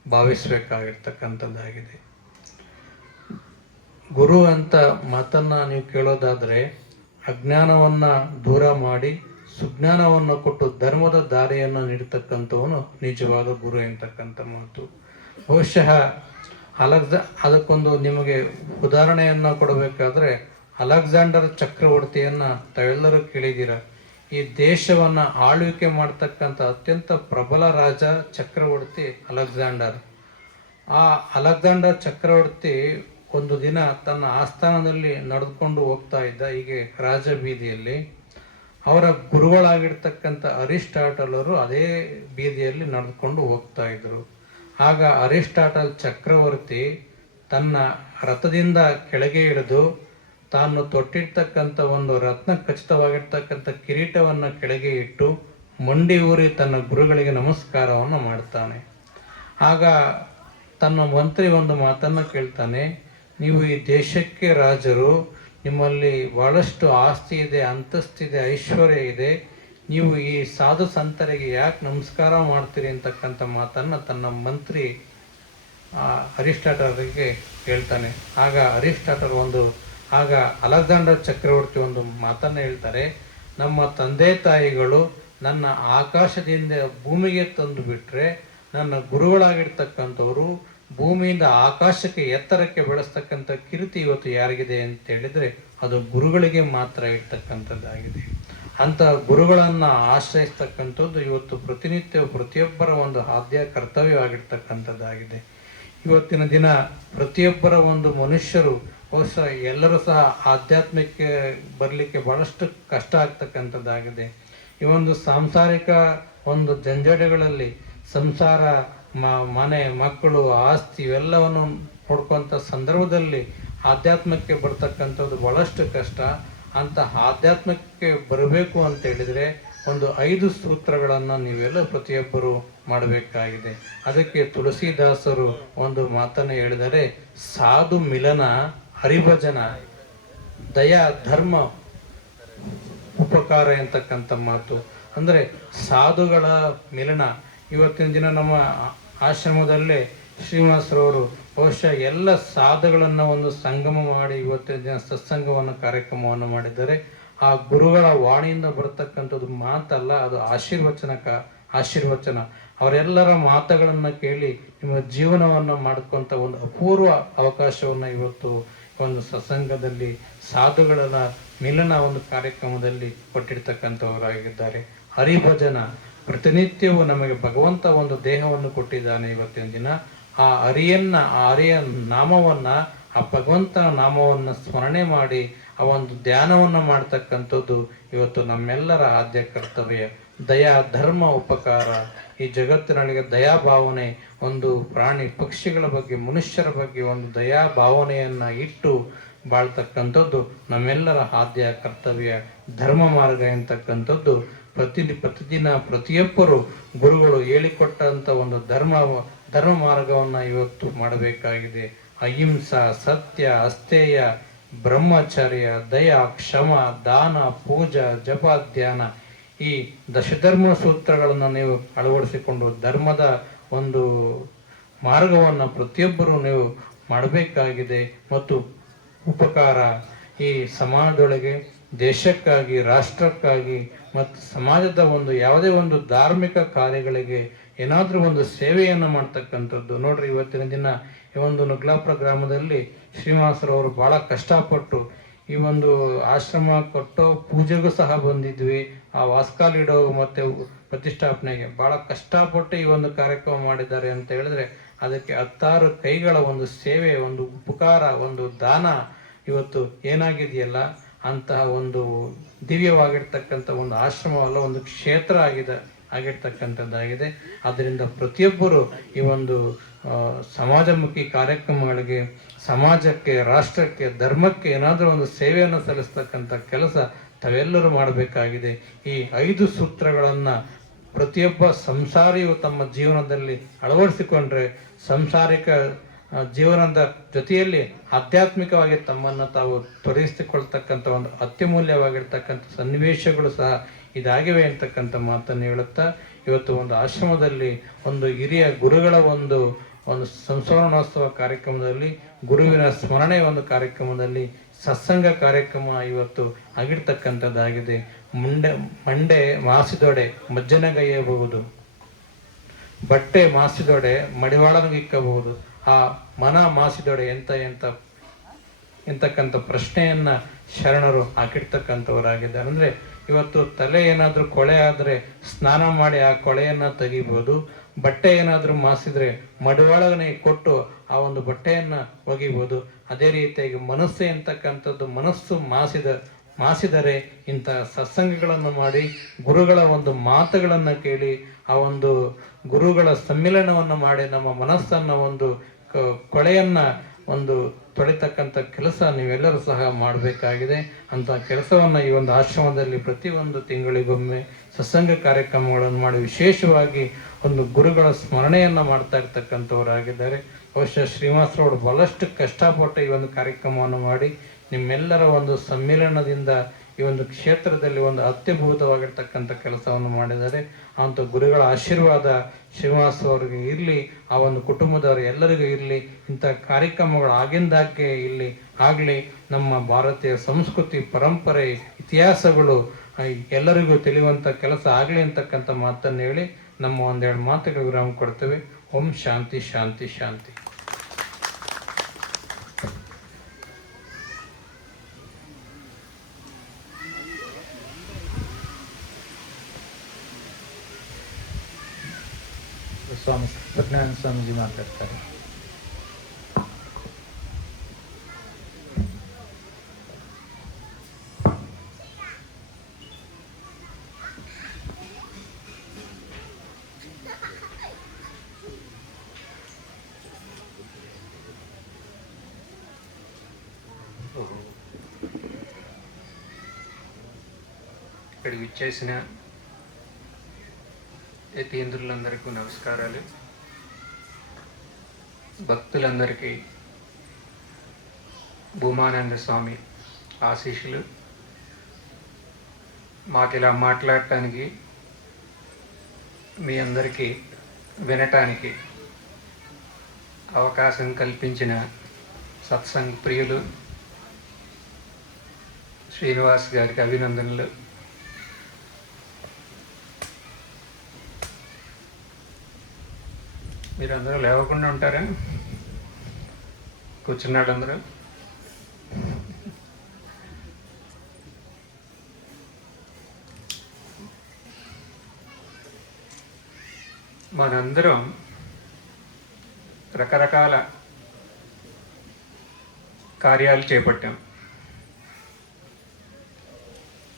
ಭಾವಿಸಬೇಕಾಗಿರ್ತಕ್ಕಂಥದ್ದಾಗಿದೆ. ಗುರು ಅಂತ ಮಾತನ್ನು ನೀವು ಕೇಳೋದಾದರೆ, ಅಜ್ಞಾನವನ್ನು ದೂರ ಮಾಡಿ ಸುಜ್ಞಾನವನ್ನು ಕೊಟ್ಟು ಧರ್ಮದ ದಾರಿಯನ್ನು ನೀಡ್ತಕ್ಕಂಥವನು ನಿಜವಾದ ಗುರು ಎಂತಕ್ಕಂಥ ಮಾತು. ಬಹುಶಃ ಅದಕ್ಕೊಂದು ನಿಮಗೆ ಉದಾಹರಣೆಯನ್ನು ಕೊಡಬೇಕಾದ್ರೆ, ಅಲೆಕ್ಸಾಂಡರ್ ಚಕ್ರವರ್ತಿಯನ್ನು ತಾವೆಲ್ಲರೂ ಕೇಳಿದ್ದೀರ. ಈ ದೇಶವನ್ನು ಆಳ್ವಿಕೆ ಮಾಡ್ತಕ್ಕಂಥ ಅತ್ಯಂತ ಪ್ರಬಲ ರಾಜ ಚಕ್ರವರ್ತಿ ಅಲೆಕ್ಸಾಂಡರ್. ಆ ಅಲೆಕ್ಸಾಂಡರ್ ಚಕ್ರವರ್ತಿ ಒಂದು ದಿನ ತನ್ನ ಆಸ್ಥಾನದಲ್ಲಿ ನಡೆದುಕೊಂಡು ಹೋಗ್ತಾ ಇದ್ದ, ಹೀಗೆ ರಾಜಬೀದಿಯಲ್ಲಿ ಅವರ ಗುರುಗಳಾಗಿರ್ತಕ್ಕಂಥ ಅರಿಸ್ಟಾಟಲರು ಅದೇ ಬೀದಿಯಲ್ಲಿ ನಡೆದುಕೊಂಡು ಹೋಗ್ತಾ ಇದ್ದರು. ಆಗ ಅರಿಸ್ಟಾಟಲ್ ಚಕ್ರವರ್ತಿ ತನ್ನ ರಥದಿಂದ ಕೆಳಗೆ ಇಳಿದು ತಾನು ತೊಟ್ಟಿರ್ತಕ್ಕಂಥ ಒಂದು ರತ್ನ ಖಚಿತವಾಗಿರ್ತಕ್ಕಂಥ ಕಿರೀಟವನ್ನು ಕೆಳಗೆ ಇಟ್ಟು ಮಂಡಿ ಊರಿ ತನ್ನ ಗುರುಗಳಿಗೆ ನಮಸ್ಕಾರವನ್ನು ಮಾಡ್ತಾನೆ. ಆಗ ತನ್ನ ಮಂತ್ರಿ ಒಂದು ಮಾತನ್ನು ಕೇಳ್ತಾನೆ, ನೀವು ಈ ದೇಶಕ್ಕೆ ರಾಜರು, ನಿಮ್ಮಲ್ಲಿ ಭಾಳಷ್ಟು ಆಸ್ತಿ ಇದೆ, ಅಂತಸ್ತಿದೆ, ಐಶ್ವರ್ಯ ಇದೆ, ನೀವು ಈ ಸಾಧು ಸಂತರಿಗೆ ಯಾಕೆ ನಮಸ್ಕಾರ ಮಾಡ್ತೀರಿ ಅಂತಕ್ಕಂಥ ಮಾತನ್ನು ತನ್ನ ಮಂತ್ರಿ ಅರಿಸ್ಟಾಟಲ್ಗೆ ಹೇಳ್ತಾನೆ. ಆಗ ಅಲೆಕ್ಸಾಂಡರ್ ಚಕ್ರವರ್ತಿ ಒಂದು ಮಾತನ್ನು ಹೇಳ್ತಾರೆ, ನಮ್ಮ ತಂದೆ ತಾಯಿಗಳು ನನ್ನ ಆಕಾಶದಿಂದ ಭೂಮಿಗೆ ತಂದು ಬಿಟ್ಟರೆ ನನ್ನ ಗುರುಗಳಾಗಿರ್ತಕ್ಕಂಥವರು ಭೂಮಿಯಿಂದ ಆಕಾಶಕ್ಕೆ ಎತ್ತರಕ್ಕೆ ಬೆಳೆಸ್ತಕ್ಕಂಥ ಕೀರ್ತಿ ಇವತ್ತು ಯಾರಿಗಿದೆ ಅಂತ ಹೇಳಿದ್ರೆ ಅದು ಗುರುಗಳಿಗೆ ಮಾತ್ರ ಇರ್ತಕ್ಕಂಥದ್ದಾಗಿದೆ. ಅಂತ ಗುರುಗಳನ್ನ ಆಶ್ರಯಿಸ್ತಕ್ಕಂಥದ್ದು ಇವತ್ತು ಪ್ರತಿನಿತ್ಯ ಪ್ರತಿಯೊಬ್ಬರ ಒಂದು ಆದ್ಯ ಕರ್ತವ್ಯವಾಗಿರ್ತಕ್ಕಂಥದ್ದಾಗಿದೆ. ಇವತ್ತಿನ ದಿನ ಪ್ರತಿಯೊಬ್ಬರ ಒಂದು ಮನುಷ್ಯರು ಬಹುಶಃ ಎಲ್ಲರೂ ಸಹ ಆಧ್ಯಾತ್ಮಕ್ಕೆ ಬರಲಿಕ್ಕೆ ಬಹಳಷ್ಟು ಕಷ್ಟ ಆಗ್ತಕ್ಕಂಥದ್ದಾಗಿದೆ. ಈ ಒಂದು ಸಾಂಸಾರಿಕ ಒಂದು ಜಂಜಡಗಳಲ್ಲಿ ಸಂಸಾರ, ಮನೆ, ಮಕ್ಕಳು, ಆಸ್ತಿ ಇವೆಲ್ಲವನ್ನು ನೋಡ್ಕೊಂಥ ಸಂದರ್ಭದಲ್ಲಿ ಆಧ್ಯಾತ್ಮಕ್ಕೆ ಬರ್ತಕ್ಕಂಥದ್ದು ಬಹಳಷ್ಟು ಕಷ್ಟ. ಅಂತ ಆಧ್ಯಾತ್ಮಕ್ಕೆ ಬರಬೇಕು ಅಂತ ಹೇಳಿದರೆ ಒಂದು 5 ಸೂತ್ರಗಳನ್ನು ನೀವೆಲ್ಲ ಪ್ರತಿಯೊಬ್ಬರು ಮಾಡಬೇಕಾಗಿದೆ. ಅದಕ್ಕೆ ತುಳಸಿದಾಸರು ಒಂದು ಮಾತನ್ನು ಹೇಳಿದರೆ, ಸಾಧು ಮಿಲನ, ಹರಿಭಜನ, ದಯಾ, ಧರ್ಮ, ಉಪಕಾರ ಎಂತಕ್ಕಂಥ ಮಾತು. ಅಂದರೆ ಸಾಧುಗಳ ಮಿಲನ. ಇವತ್ತಿನ ದಿನ ನಮ್ಮ ಆಶ್ರಮದಲ್ಲೇ ಶ್ರೀನಿವಾಸರವರು ಬಹುಶಃ ಎಲ್ಲ ಸಾಧುಗಳನ್ನು ಒಂದು ಸಂಗಮ ಮಾಡಿ ಇವತ್ತಿನ ದಿನ ಸತ್ಸಂಗವನ್ನು ಕಾರ್ಯಕ್ರಮವನ್ನು ಮಾಡಿದ್ದಾರೆ. ಆ ಗುರುಗಳ ವಾಣಿಯಿಂದ ಬರ್ತಕ್ಕಂಥದ್ದು ಮಾತಲ್ಲ, ಅದು ಆಶೀರ್ವಚನ. ಅವರೆಲ್ಲರ ಮಾತುಗಳನ್ನು ಕೇಳಿ ನಿಮ್ಮ ಜೀವನವನ್ನು ಮಾಡ್ಕೊಂಥ ಒಂದು ಅಪೂರ್ವ ಅವಕಾಶವನ್ನು ಇವತ್ತು ಒಂದು ಸತ್ಸಂಗದಲ್ಲಿ ಸಾಧುಗಳ ಮಿಲನ ಒಂದು ಕಾರ್ಯಕ್ರಮದಲ್ಲಿ ಕೊಟ್ಟಿರ್ತಕ್ಕಂಥವರಾಗಿದ್ದಾರೆ. ಹರಿಭಜನ, ಪ್ರತಿನಿತ್ಯವೂ ನಮಗೆ ಭಗವಂತ ಒಂದು ದೇಹವನ್ನು ಕೊಟ್ಟಿದ್ದಾನೆ. ಇವತ್ತಿನ ದಿನ ಆ ಹರಿಯ ನಾಮವನ್ನ, ಆ ಭಗವಂತನ ನಾಮವನ್ನು ಸ್ಮರಣೆ ಮಾಡಿ ಆ ಒಂದು ಧ್ಯಾನವನ್ನು ಮಾಡ್ತಕ್ಕಂಥದ್ದು ಇವತ್ತು ನಮ್ಮೆಲ್ಲರ ಆದ್ಯ ಕರ್ತವ್ಯ. ದಯಾ, ಧರ್ಮ, ಉಪಕಾರ. ಈ ಜಗತ್ತಿನೊಳಗೆ ದಯಾ ಭಾವನೆ, ಒಂದು ಪ್ರಾಣಿ ಪಕ್ಷಿಗಳ ಬಗ್ಗೆ, ಮನುಷ್ಯರ ಬಗ್ಗೆ ಒಂದು ದಯಾ ಭಾವನೆಯನ್ನ ಇಟ್ಟು ಬಾಳ್ತಕ್ಕಂಥದ್ದು ನಮ್ಮೆಲ್ಲರ ಆದ್ಯ ಕರ್ತವ್ಯ. ಧರ್ಮ ಮಾರ್ಗ ಎಂತಕ್ಕಂಥದ್ದು ಪ್ರತಿದಿನ ಪ್ರತಿಯೊಬ್ಬರು ಗುರುಗಳು ಹೇಳಿಕೊಟ್ಟಂಥ ಒಂದು ಧರ್ಮ ಮಾರ್ಗವನ್ನು ಇವತ್ತು ಮಾಡಬೇಕಾಗಿದೆ. ಅಹಿಂಸಾ, ಸತ್ಯ, ಅಸ್ಥೇಯ, ಬ್ರಹ್ಮಚರ್ಯ, ದಯಾ, ಕ್ಷಮ, ದಾನ, ಪೂಜಾ, ಜಪ, ಧ್ಯಾನ, ಈ ದಶಧರ್ಮ ಸೂತ್ರಗಳನ್ನು ನೀವು ಅಳವಡಿಸಿಕೊಂಡು ಧರ್ಮದ ಒಂದು ಮಾರ್ಗವನ್ನು ಪ್ರತಿಯೊಬ್ಬರು ನೀವು ಮಾಡಬೇಕಾಗಿದೆ. ಮತ್ತು ಉಪಕಾರ, ಈ ಸಮಾಜದೊಳಗೆ ದೇಶಕ್ಕಾಗಿ, ರಾಷ್ಟ್ರಕ್ಕಾಗಿ ಮತ್ತು ಸಮಾಜದ ಒಂದು ಯಾವುದೇ ಒಂದು ಧಾರ್ಮಿಕ ಕಾರ್ಯಗಳಿಗೆ ಏನಾದರೂ ಒಂದು ಸೇವೆಯನ್ನು ಮಾಡ್ತಕ್ಕಂಥದ್ದು. ನೋಡ್ರಿ, ಇವತ್ತಿನ ದಿನ ಈ ಒಂದು ನುಗ್ಲಾಪುರ ಗ್ರಾಮದಲ್ಲಿ ಶ್ರೀನಿವಾಸರವರು ಭಾಳ ಕಷ್ಟಪಟ್ಟು ಈ ಒಂದು ಆಶ್ರಮ ಕೊಟ್ಟೋ ಪೂಜೆಗೂ ಸಹ ಬಂದಿದ್ವಿ. ಆ ವಾಸ್ಕಾಲಿಡೋ ಮತ್ತು ಪ್ರತಿಷ್ಠಾಪನೆಗೆ ಭಾಳ ಕಷ್ಟಪಟ್ಟು ಈ ಒಂದು ಕಾರ್ಯಕ್ರಮ ಮಾಡಿದ್ದಾರೆ ಅಂತ ಹೇಳಿದ್ರೆ ಅದಕ್ಕೆ 10 ಕೈಗಳ ಒಂದು ಸೇವೆ, ಒಂದು ಉಪಕಾರ, ಒಂದು ದಾನ ಇವತ್ತು ಏನಾಗಿದೆಯಲ್ಲ, ಅಂತಹ ಒಂದು ದಿವ್ಯವಾಗಿರ್ತಕ್ಕಂಥ ಒಂದು ಆಶ್ರಮವಲ್ಲ, ಒಂದು ಕ್ಷೇತ್ರ ಆಗಿರ್ತಕ್ಕಂಥದ್ದಾಗಿದೆ. ಆದ್ದರಿಂದ ಪ್ರತಿಯೊಬ್ಬರು ಈ ಒಂದು ಸಮಾಜಮುಖಿ ಕಾರ್ಯಕ್ರಮಗಳಿಗೆ, ಸಮಾಜಕ್ಕೆ, ರಾಷ್ಟ್ರಕ್ಕೆ, ಧರ್ಮಕ್ಕೆ ಏನಾದರೂ ಒಂದು ಸೇವೆಯನ್ನು ಸಲ್ಲಿಸ್ತಕ್ಕಂಥ ಕೆಲಸ ತಾವೆಲ್ಲರೂ ಮಾಡಬೇಕಾಗಿದೆ. ಈ 5 ಸೂತ್ರಗಳನ್ನು ಪ್ರತಿಯೊಬ್ಬ ಸಂಸಾರಿಯು ತಮ್ಮ ಜೀವನದಲ್ಲಿ ಅಳವಡಿಸಿಕೊಂಡ್ರೆ ಸಂಸಾರಿಕ ಜೀವನದ ಜೊತೆಯಲ್ಲಿ ಆಧ್ಯಾತ್ಮಿಕವಾಗಿ ತಮ್ಮನ್ನು ತಾವು ತೊಡಗಿಸಿಕೊಳ್ತಕ್ಕಂಥ ಒಂದು ಅತ್ಯಮೂಲ್ಯವಾಗಿರ್ತಕ್ಕಂಥ ಸನ್ನಿವೇಶಗಳು ಸಹ ಇದಾಗಿವೆ ಅಂತಕ್ಕಂಥ ಮಾತನ್ನು ಹೇಳುತ್ತಾ, ಇವತ್ತು ಒಂದು ಆಶ್ರಮದಲ್ಲಿ ಒಂದು ಹಿರಿಯ ಗುರುಗಳ ಒಂದು ಸಂಸ್ಮರಣೋತ್ಸವ ಕಾರ್ಯಕ್ರಮದಲ್ಲಿ, ಗುರುವಿನ ಸ್ಮರಣೆ ಒಂದು ಕಾರ್ಯಕ್ರಮದಲ್ಲಿ ಸತ್ಸಂಗ ಕಾರ್ಯಕ್ರಮ ಇವತ್ತು ಆಗಿರ್ತಕ್ಕಂಥದ್ದಾಗಿದೆ. ಮಂಡೆ ಮಾಸಿದೊಡೆ ಮಜ್ಜನಗೈಯಬಹುದು, ಬಟ್ಟೆ ಮಾಸಿದೊಡೆ ಮಡಿವಾಳನಿಗಿಕ್ಕಬಹುದು, ಆ ಮನ ಮಾಸಿದೊಡೆ ಎಂತಕ್ಕಂಥ ಪ್ರಶ್ನೆಯನ್ನ ಶರಣರು ಹಾಕಿರ್ತಕ್ಕಂಥವರಾಗಿದ್ದಾರೆ. ಅಂದ್ರೆ ಇವತ್ತು ತಲೆ ಏನಾದರೂ ಕೊಳೆ ಆದರೆ ಸ್ನಾನ ಮಾಡಿ ಆ ಕೊಳೆಯನ್ನ ತೆಗಿಬಹುದು. ಬಟ್ಟೆ ಏನಾದರೂ ಮಾಸಿದ್ರೆ ಮಡಿವಾಳನೆ ಕೊಟ್ಟು ಆ ಒಂದು ಬಟ್ಟೆಯನ್ನ ಒಗಿಬಹುದು. ಅದೇ ರೀತಿಯಾಗಿ ಮನಸ್ಸು ಎಂತಕ್ಕಂಥದ್ದು, ಮನಸ್ಸು ಮಾಸಿದರೆ ಇಂಥ ಸತ್ಸಂಗಗಳನ್ನು ಮಾಡಿ ಗುರುಗಳ ಒಂದು ಮಾತುಗಳನ್ನು ಕೇಳಿ ಆ ಒಂದು ಗುರುಗಳ ಸಮ್ಮಿಲನವನ್ನು ಮಾಡಿ ನಮ್ಮ ಮನಸ್ಸನ್ನು ಒಂದು ಕೊಳೆಯನ್ನ ಒಂದು ತೊಳಿತಕ್ಕಂಥ ಕೆಲಸ ನೀವೆಲ್ಲರೂ ಸಹ ಮಾಡಬೇಕಾಗಿದೆ. ಅಂತ ಕೆಲಸವನ್ನು ಈ ಒಂದು ಆಶ್ರಮದಲ್ಲಿ ಪ್ರತಿಯೊಂದು ತಿಂಗಳಿಗೊಮ್ಮೆ ಸತ್ಸಂಗ ಕಾರ್ಯಕ್ರಮಗಳನ್ನು ಮಾಡಿ ವಿಶೇಷವಾಗಿ ಒಂದು ಗುರುಗಳ ಸ್ಮರಣೆಯನ್ನು ಮಾಡ್ತಾ ಇರ್ತಕ್ಕಂಥವರಾಗಿದ್ದಾರೆ. ಬಹುಶಃ ಶ್ರೀನಿವಾಸರವರು ಬಹಳಷ್ಟು ಕಷ್ಟಪಟ್ಟು ಈ ಒಂದು ಕಾರ್ಯಕ್ರಮವನ್ನು ಮಾಡಿ ನಿಮ್ಮೆಲ್ಲರ ಒಂದು ಸಮ್ಮಿಲನದಿಂದ ಈ ಒಂದು ಕ್ಷೇತ್ರದಲ್ಲಿ ಒಂದು ಅತ್ಯದ್ಭುತವಾಗಿರ್ತಕ್ಕಂಥ ಕೆಲಸವನ್ನು ಮಾಡಿದ್ದಾರೆ. ಅಂತ ಗುರುಗಳ ಆಶೀರ್ವಾದ ಶ್ರೀನಿವಾಸ ಅವರಿಗೆ ಇರಲಿ, ಆ ಒಂದು ಕುಟುಂಬದವರು ಎಲ್ಲರಿಗೂ ಇರಲಿ. ಇಂಥ ಕಾರ್ಯಕ್ರಮಗಳು ಆಗಿಂದಾಗೆ ಇಲ್ಲಿ ಆಗಲಿ. ನಮ್ಮ ಭಾರತೀಯ ಸಂಸ್ಕೃತಿ, ಪರಂಪರೆ, ಇತಿಹಾಸಗಳು ಎಲ್ಲರಿಗೂ ತಿಳಿಯುವಂಥ ಕೆಲಸ ಆಗಲಿ ಅಂತಕ್ಕಂಥ ಮಾತನ್ನು ಹೇಳಿ ನಮ್ಮ ಒಂದೆರಡು ಮಾತುಗಳು ವಿರಾಮ ಕೊಡ್ತೇವೆ. ಓಂ ಶಾಂತಿ ಶಾಂತಿ ಶಾಂತಿ. సత్యనారాయణ స్వామీజీ మాట్లాడతారు. ఇక్కడికి విచ్చేసిన యతీంద్రులందరికీ నమస్కారాలు. భక్తులందరికీ భూమానంద స్వామి ఆశీస్సులు. మాకు ఇలా మాట్లాడటానికి, మీ అందరికీ వినటానికి అవకాశం కల్పించిన సత్సంగ్ ప్రియులు శ్రీనివాస్ గారికి అభినందనలు. మీరందరూ లేవకుండా ఉంటారా? కూర్చున్నాడు అందరూ. మనందరం రకరకాల కార్యాలు చేపట్టాం.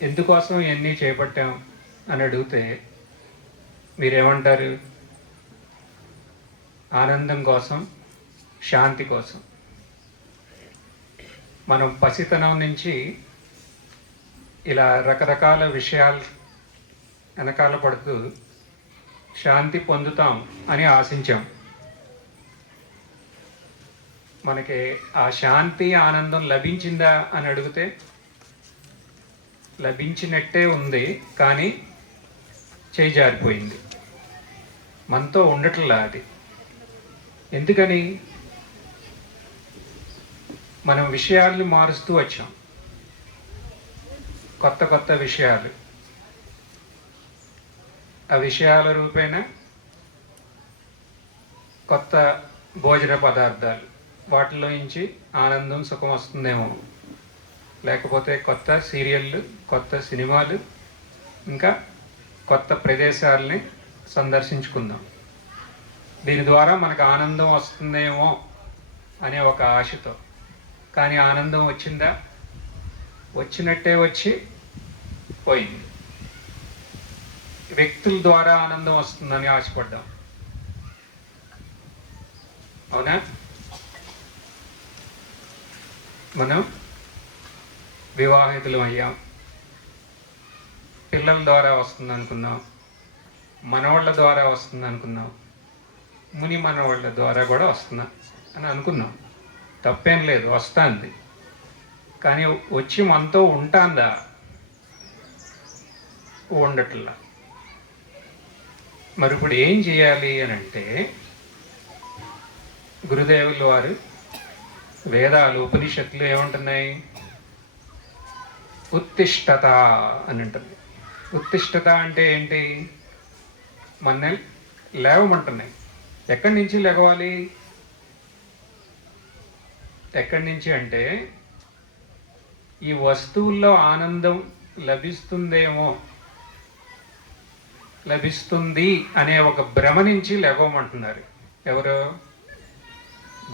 ఎందుకోసం ఇవన్నీ చేపట్టాం అని అడిగితే మీరేమంటారు? ఆనందం కోసం, శాంతి కోసం. మనం పసితనం నుంచి ఇలా రకరకాల విషయాలు వెనకాల పడుతూ శాంతి పొందుతాం అని ఆశించాం. మనకి ఆ శాంతి ఆనందం లభించిందా అని అడిగితే లభించినట్టే ఉంది, కానీ చేయి జారిపోయింది, మనతో ఉండట్లా అది. ఎందుకని? మనం విషయాల్ని మారుస్తూ వచ్చాం, కొత్త కొత్త విషయాలు. ఆ విషయాల రూపేణ కొత్త భోజన పదార్థాలు, వాటిలో నుంచి ఆనందం, సుఖం వస్తుందేమో. లేకపోతే కొత్త సీరియళ్ళు, కొత్త సినిమాలు, ఇంకా కొత్త ప్రదేశాలని సందర్శించుకుందాం. దీని ద్వారా మనకు ఆనందం వస్తుందేమో అనే ఒక ఆశతో. కానీ ఆనందం వచ్చిందా? వచ్చినట్టే వచ్చి పోయింది. వ్యక్తుల ద్వారా ఆనందం వస్తుందని ఆశపడ్డాం, అవునా? మనం వివాహితులం అయ్యాం, పిల్లల ద్వారా వస్తుంది అనుకున్నాం, మనవాళ్ళ ద్వారా వస్తుంది అనుకున్నాం, ముని మనవాళ్ళ ద్వారా కూడా వస్తున్నా అని అనుకున్నాం. తప్పేం లేదు, వస్తుంది. కానీ వచ్చి మనతో ఉంటాందా? ఉండట్లా. మరి ఇప్పుడు ఏం చేయాలి అని అంటే, గురుదేవుల వారు వేదాలు, ఉపనిషత్తులు ఏముంటున్నాయి? ఉత్తిష్టత అని ఉంటుంది. ఉత్తిష్టత అంటే ఏంటి? మన లేవమంటున్నాయి. ఎక్కడి నుంచి లెగవాలి? ఎక్కడి నుంచి అంటే, ఈ వస్తువుల్లో ఆనందం లభిస్తుందేమో, లభిస్తుంది అనే ఒక భ్రమ నుంచి లెగవమంటున్నారు. ఎవరు?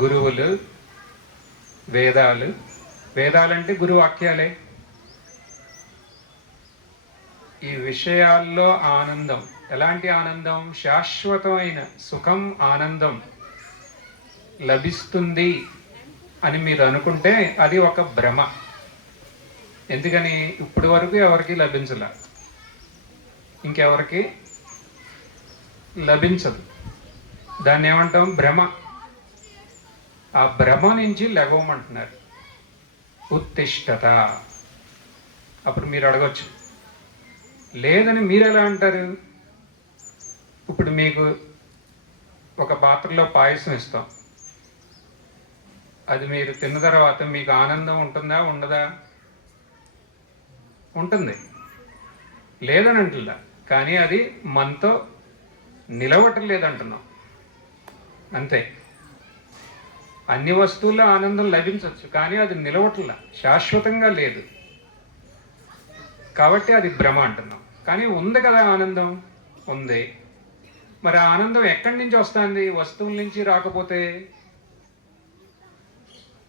గురువులు, వేదాలు. వేదాలంటే గురువాక్యాలే. ఈ విషయాల్లో ఆనందం, ఎలాంటి ఆనందం? శాశ్వతమైన సుఖం, ఆనందం లభిస్తుంది అని మీరు అనుకుంటే అది ఒక భ్రమ. ఎందుకని? ఇప్పటి వరకు ఎవరికి లభించలే, ఇంకెవరికి లభించదు. దాన్ని ఏమంటాం? భ్రమ. ఆ భ్రమ నుంచి లెగవమంటున్నారు. ఉత్తిష్టత. అప్పుడు మీరు అడగచ్చు, లేదని మీరు ఎలా అంటారు? ఇప్పుడు మీకు ఒక పాత్రలో పాయసం ఇస్తాం, అది మీరు తిన్న తర్వాత మీకు ఆనందం ఉంటుందా, ఉండదా? ఉంటుంది. లేదని అంటుందా, కానీ అది మనతో నిలవటం లేదంటున్నాం, అంతే. అన్ని వస్తువుల్లో ఆనందం లభించవచ్చు, కానీ అది నిలవట్లా, శాశ్వతంగా లేదు. కాబట్టి అది భ్రమ అంటున్నాం. కానీ ఉంది కదా ఆనందం, ఉంది. మరి ఆ ఆనందం ఎక్కడి నుంచి వస్తుంది? వస్తువుల నుంచి రాకపోతే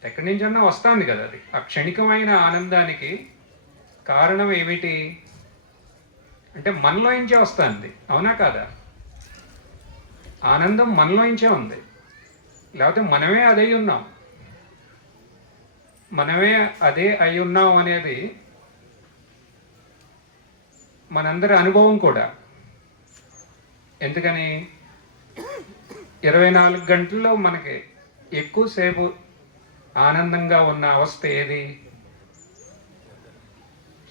ఎక్కడి నుంచన్నా వస్తుంది కదా. అది ఆ క్షణికమైన ఆనందానికి కారణం ఏమిటి అంటే మనలోంచే వస్తుంది, అవునా కాదా? ఆనందం మనలోంచే ఉంది, లేకపోతే మనమే అదే ఉన్నాం. మనమే అదే అయి ఉన్నాం అనేది మనందరి అనుభవం కూడా. ఎందుకని 24 గంటల్లో మనకి ఎక్కువసేపు ఆనందంగా ఉన్న అవస్థ ఏది?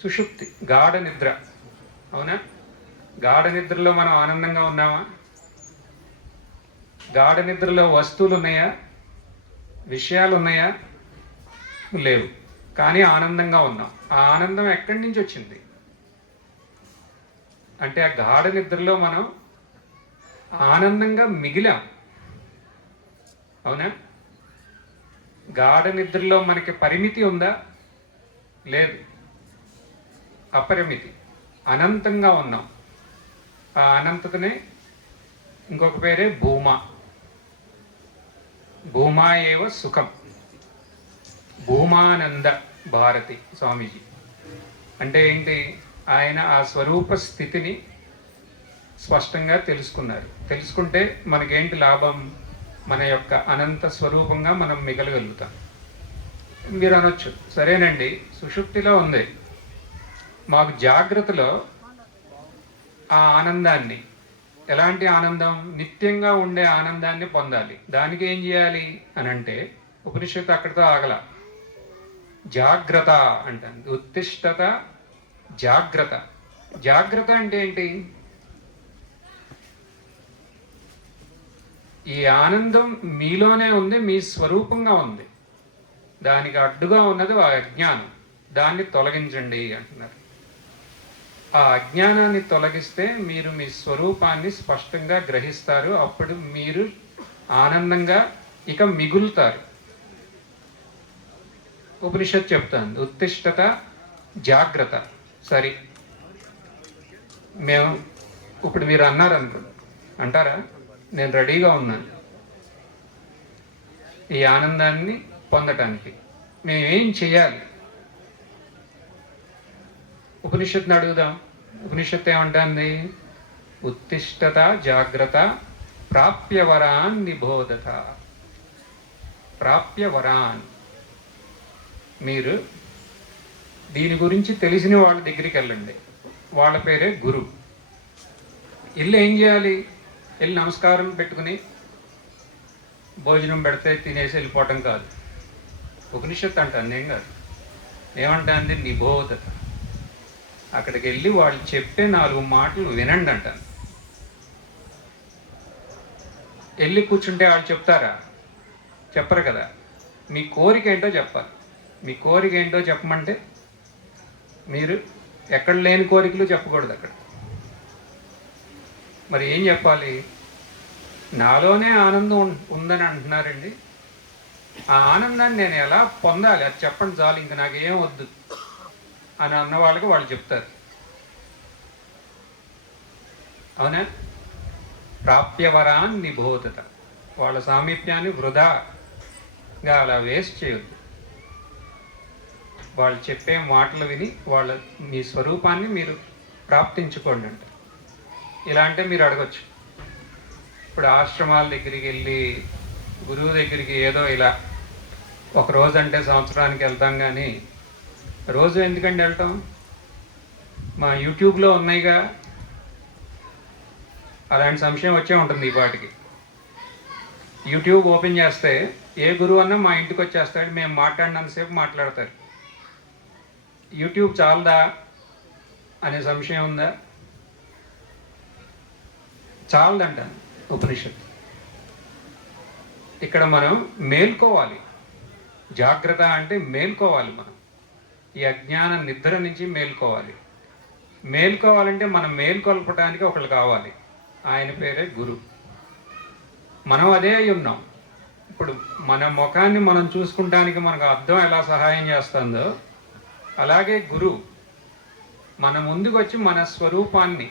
సుషుప్తి, గాఢ నిద్ర, అవునా? గాఢ నిద్రలో మనం ఆనందంగా ఉన్నామా? గాఢ నిద్రలో వస్తువులు ఉన్నాయా, విషయాలు ఉన్నాయా? లేవు, కానీ ఆనందంగా ఉన్నాం. ఆ ఆనందం ఎక్కడి నుంచి వచ్చింది అంటే ఆ గాఢ నిద్రలో మనం ఆనందంగా మిగిలాం, అవునా? గాఢ నిద్రలో మనకి పరిమితి ఉందా? లేదు, అపరిమితి, అనంతంగా ఉన్నాం. ఆ అనంతతనే ఇంకొక పేరే భూమా. భూమా ఏవ సుఖం. భూమానంద భారతి స్వామీజీ అంటే ఏంటి? ఆయన ఆ స్వరూప స్థితిని స్పష్టంగా తెలుసుకున్నారు. తెలుసుకుంటే మనకేంటి లాభం? మన యొక్క అనంత స్వరూపంగా మనం మిగలగలుగుతాం. మీరు అనొచ్చు, సరేనండి సుషుప్తిలో ఉంది, మాకు జాగ్రత్తలో ఆ ఆనందాన్ని, ఎలాంటి ఆనందం? నిత్యంగా ఉండే ఆనందాన్ని పొందాలి. దానికి ఏం చేయాలి అని అంటే ఉపనిషత్తు అక్కడితో ఆగల. జాగ్రత్త అంటాను, ఉత్తిష్టత, జాగ్రత్త. జాగ్రత్త అంటే ఏంటి? ఈ ఆనందం మీలోనే ఉంది, మీ స్వరూపంగా ఉంది. దానికి అడ్డుగా ఉన్నది ఆ అజ్ఞానం. దాన్ని తొలగించండి అంటున్నారు. ఆ అజ్ఞానాన్ని తొలగిస్తే మీరు మీ స్వరూపాన్ని స్పష్టంగా గ్రహిస్తారు. అప్పుడు మీరు ఆనందంగా ఇక మిగులుతారు. ఉపనిషత్ చెప్తాను, ఉత్తిష్టత, జాగ్రత్త. సరే, మేము ఇప్పుడు మీరు అన్నారు అనుకో, అంటారా? నేను రెడీగా ఉన్నాను ఈ ఆనందాన్ని పొందటానికి. మేమేం చేయాలి? ఉపనిషత్తుని అడుగుదాం. ఉపనిషత్తు ఏమంటుంది? ఉత్తిష్టత జాగ్రత్త ప్రాప్యవరాన్ నిబోధత. ప్రాప్యవరాన్. మీరు దీని గురించి తెలిసిన వాళ్ళ దగ్గరికి వెళ్ళండి. వాళ్ళ పేరే గురు. వెళ్ళి ఏం చేయాలి? వెళ్ళి నమస్కారం పెట్టుకుని భోజనం పెడితే తినేసి వెళ్ళిపోవటం కాదు. ఉపనిషత్తు అంటాను, ఏం కాదు. ఏమంటాంది? నిబోధత. అక్కడికి వెళ్ళి వాళ్ళు చెప్పే 4 మాటలు వినండి అంటాను. వెళ్ళి కూర్చుంటే వాళ్ళు చెప్తారా? చెప్పరు కదా. మీ కోరిక ఏంటో చెప్పాలి. మీ కోరిక ఏంటో చెప్పమంటే మీరు ఎక్కడ లేని కోరికలు చెప్పకూడదు అక్కడ. మరి ఏం చెప్పాలి? నాలోనే ఆనందం ఉందని అంటున్నారండి, ఆ ఆనందాన్ని నేను ఎలా పొందాలి అది చెప్పండి చాలు, ఇంక నాకేం వద్దు అని అన్న వాళ్ళకి వాళ్ళు చెప్తారు. అవునా? ప్రాప్యవరాన్ నిబోధత. వాళ్ళ సామీప్యాన్ని వృధాగా అలా వేస్ట్ చేయొద్దు. వాళ్ళు చెప్పే మాటలు విని మీ స్వరూపాన్ని మీరు ప్రాప్తించుకోండి అంట. ఇలా అంటే మీరు అడగచ్చు, ఇప్పుడు ఆశ్రమాల దగ్గరికి వెళ్ళి గురువు దగ్గరికి ఏదో ఇలా ఒక రోజు అంటే సంవత్సరానికి వెళ్తాం, కానీ రోజు ఎందుకండి వెళ్తాం? మా యూట్యూబ్లో ఉన్నాయిగా. అలాంటి సంశయం వచ్చే ఉంటుంది ఈ పాటికి. యూట్యూబ్ ఓపెన్ చేస్తే ఏ గురువు అన్నా మా ఇంటికి వచ్చేస్తాడు, మేము మాట్లాడినంతసేపు మాట్లాడతారు. యూట్యూబ్ చాలదా అనే సంశయం ఉందా? చాలదంటాను ఉపనిషత్తు. ఇక్కడ మనం మేల్కోవాలి. జాగ్రత్త అంటే మేల్కోవాలి. మనం ఈ అజ్ఞాన నిద్ర నుంచి మేల్కోవాలి. మేల్కోవాలంటే మనం మేల్కొల్పడానికి ఒకళ్ళు కావాలి. ఆయన పేరే గురు. మనం అదే అయి ఉన్నాం. ఇప్పుడు మన ముఖాన్ని మనం చూసుకుంటానికి మనకు అర్థం ఎలా సహాయం చేస్తుందో అలాగే గురువు మన ముందుకు వచ్చి మన స్వరూపాన్ని,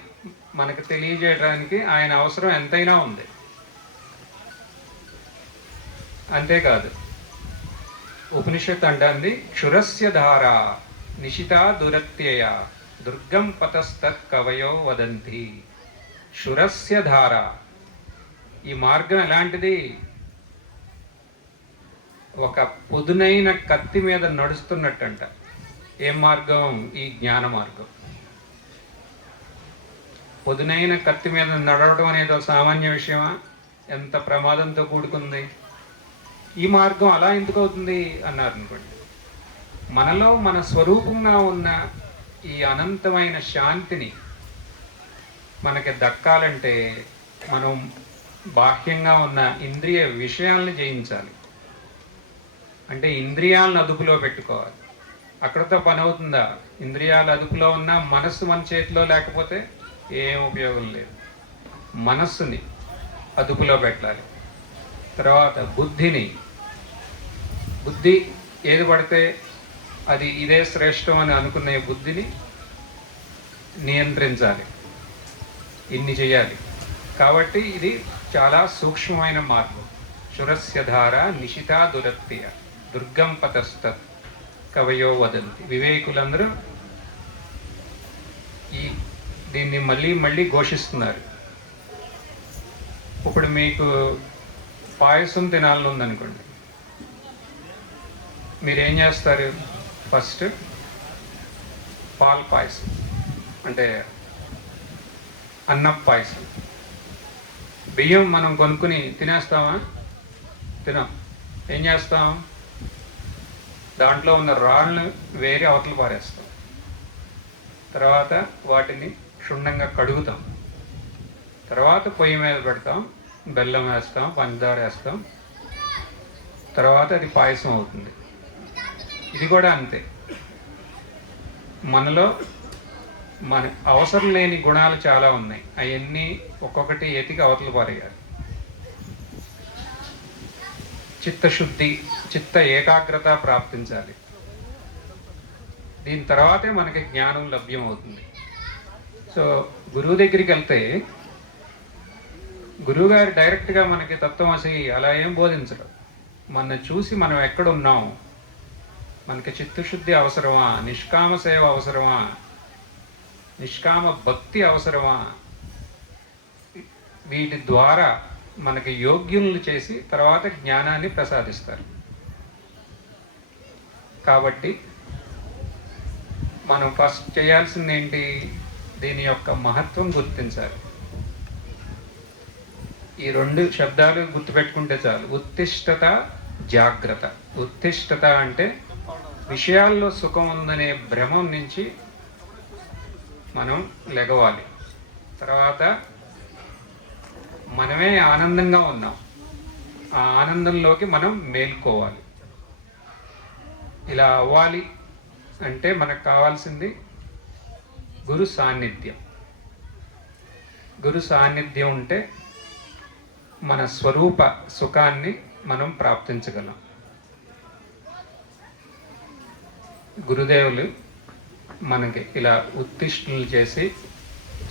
మనకు తెలియజేయడానికి ఆయన అవసరం ఎంతైనా ఉంది. అంతేకాదు ఉపనిషత్ అంటుంది క్షురస్య ధార నిశితా దురత్యయ దుర్గం పతస్తత్ కవయో వదంతి. క్షురస్య ధార, ఈ మార్గం ఎలాంటిది? ఒక పొదునైన కత్తి మీద నడుస్తున్నట్టంట. ఏం మార్గం? ఈ జ్ఞాన మార్గం. పొదునైన కత్తి మీద నడవడం అనేది ఒక సామాన్య విషయమా? ఎంత ప్రమాదంతో కూడుకుంది. ఈ మార్గం అలా ఎందుకు అవుతుంది అన్నారు అనుకోండి. మనలో మన స్వరూపంగా ఉన్న ఈ అనంతమైన శాంతిని మనకి దక్కాలంటే మనం బాహ్యంగా ఉన్న ఇంద్రియ విషయాలను జయించాలి. అంటే ఇంద్రియాలను అదుపులో పెట్టుకోవాలి. అక్కడతో పని అవుతుందా? ఇంద్రియాలు అదుపులో ఉన్న మనస్సు మన చేతిలో లేకపోతే ఏం ఉపయోగం లేదు. మనస్సుని అదుపులో పెట్టాలి. తర్వాత బుద్ధి ఏది పడితే అది ఇదే శ్రేష్టం అని అనుకునే బుద్ధిని నియంత్రించాలి. ఇన్ని చేయాలి. కాబట్టి ఇది చాలా సూక్ష్మమైన మార్గం. క్షురస్య ధార నిశితా దురత్య దుర్గం పతస్తత్ కవయో వదంతి. వివేకులందరూ దీన్ని మళ్ళీ ఘోషిస్తున్నారు. ఇప్పుడు మీకు పాయసం తినాలని ఉందనుకోండి, మీరేం చేస్తారు? ఫస్ట్ పాల పాయసం అంటే అన్నం పాయసం, బియ్యం మనం కొనుక్కుని తినేస్తామా? తినాం. ఏం చేస్తాం? దాంట్లో ఉన్న రాళ్ళను వేరే అవతల పారేస్తాం. తర్వాత వాటిని క్షుణ్ణంగా కడుగుతాం. తర్వాత పొయ్యి మీద పెడతాం, బెల్లం వేస్తాం, పంచదార వేస్తాం. తర్వాత అది పాయసం అవుతుంది. ఇది కూడా అంతే. మనలో మన అవసరం లేని గుణాలు చాలా ఉన్నాయి. అవన్నీ ఒక్కొక్కటి ఎతికి అవతల పారేయాలి. చిత్తశుద్ధి, చిత్త ఏకాగ్రత ప్రాప్తించాలి. దీని తర్వాతే మనకి జ్ఞానం లభ్యం అవుతుంది. సో గురువు దగ్గరికి వెళ్తే గురువుగారు డైరెక్ట్గా మనకి తత్వమసి అలా ఏం బోధించరు. మన చూసి మనం ఎక్కడున్నాం, మనకి చిత్తశుద్ధి అవసరమా, నిష్కామ సేవ అవసరమా, నిష్కామ భక్తి అవసరమా, వీటి ద్వారా మనకి యోగ్యులను చేసి తర్వాత జ్ఞానాన్ని ప్రసాదిస్తారు. కాబట్టి మనం ఫస్ట్ చేయాల్సింది ఏంటి? దీని యొక్క మహత్వం గుర్తించాలి. ఈ రెండు శబ్దాలు గుర్తుపెట్టుకుంటే చాలు. ఉత్తిష్టత, జాగ్రత్త. ఉత్తిష్టత అంటే విషయాల్లో సుఖం ఉందనే భ్రమం నుంచి మనం లెగవాలి. తర్వాత మనమే ఆనందంగా ఉన్నాం, ఆ ఆనందంలోకి మనం మేల్కోవాలి. ఇలా అవ్వాలి అంటే మనకు కావాల్సింది గురు సాన్నిధ్యం. గురు సాన్నిధ్యం ఉంటే మన స్వరూప సుఖాన్ని మనం ప్రాప్తించగలం. గురుదేవులు మనకి ఇలా ఉత్తిష్ఠులు చేసి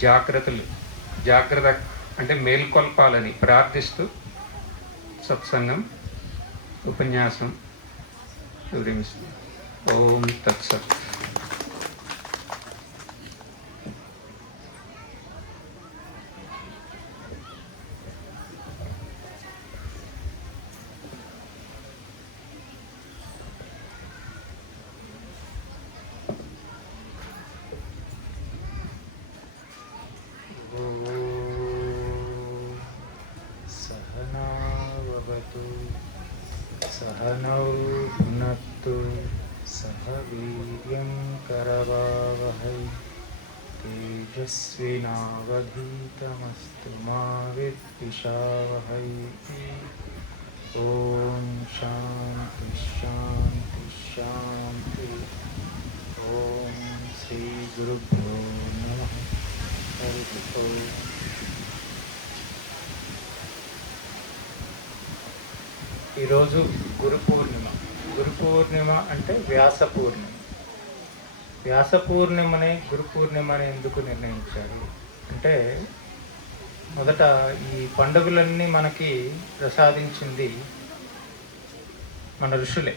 జాగ్రత్త అంటే మేల్కొల్పాలని ప్రార్థిస్తూ సత్సంగం ఉపన్యాసం వివరిస్తుంది. ఓం తత్సత్. सहनौ भुनक्तु सह वीर्यं करवावहै तेजस्विनावधीतमस्तु मा विद्विषावहै. ॐ शान्ति शान्ति शान्ति. ॐ श्रीगुरुभ्यो नमः. हरिः ओम्. ఈరోజు గురు పూర్ణిమ అంటే వ్యాస పూర్ణిమ. వ్యాస పూర్ణిమనే గురు పూర్ణిమ అని ఎందుకు నిర్ణయించారు? అంటే మొదట ఈ పండుగలన్నీ మనకి ప్రసాదించింది మన ఋషులే.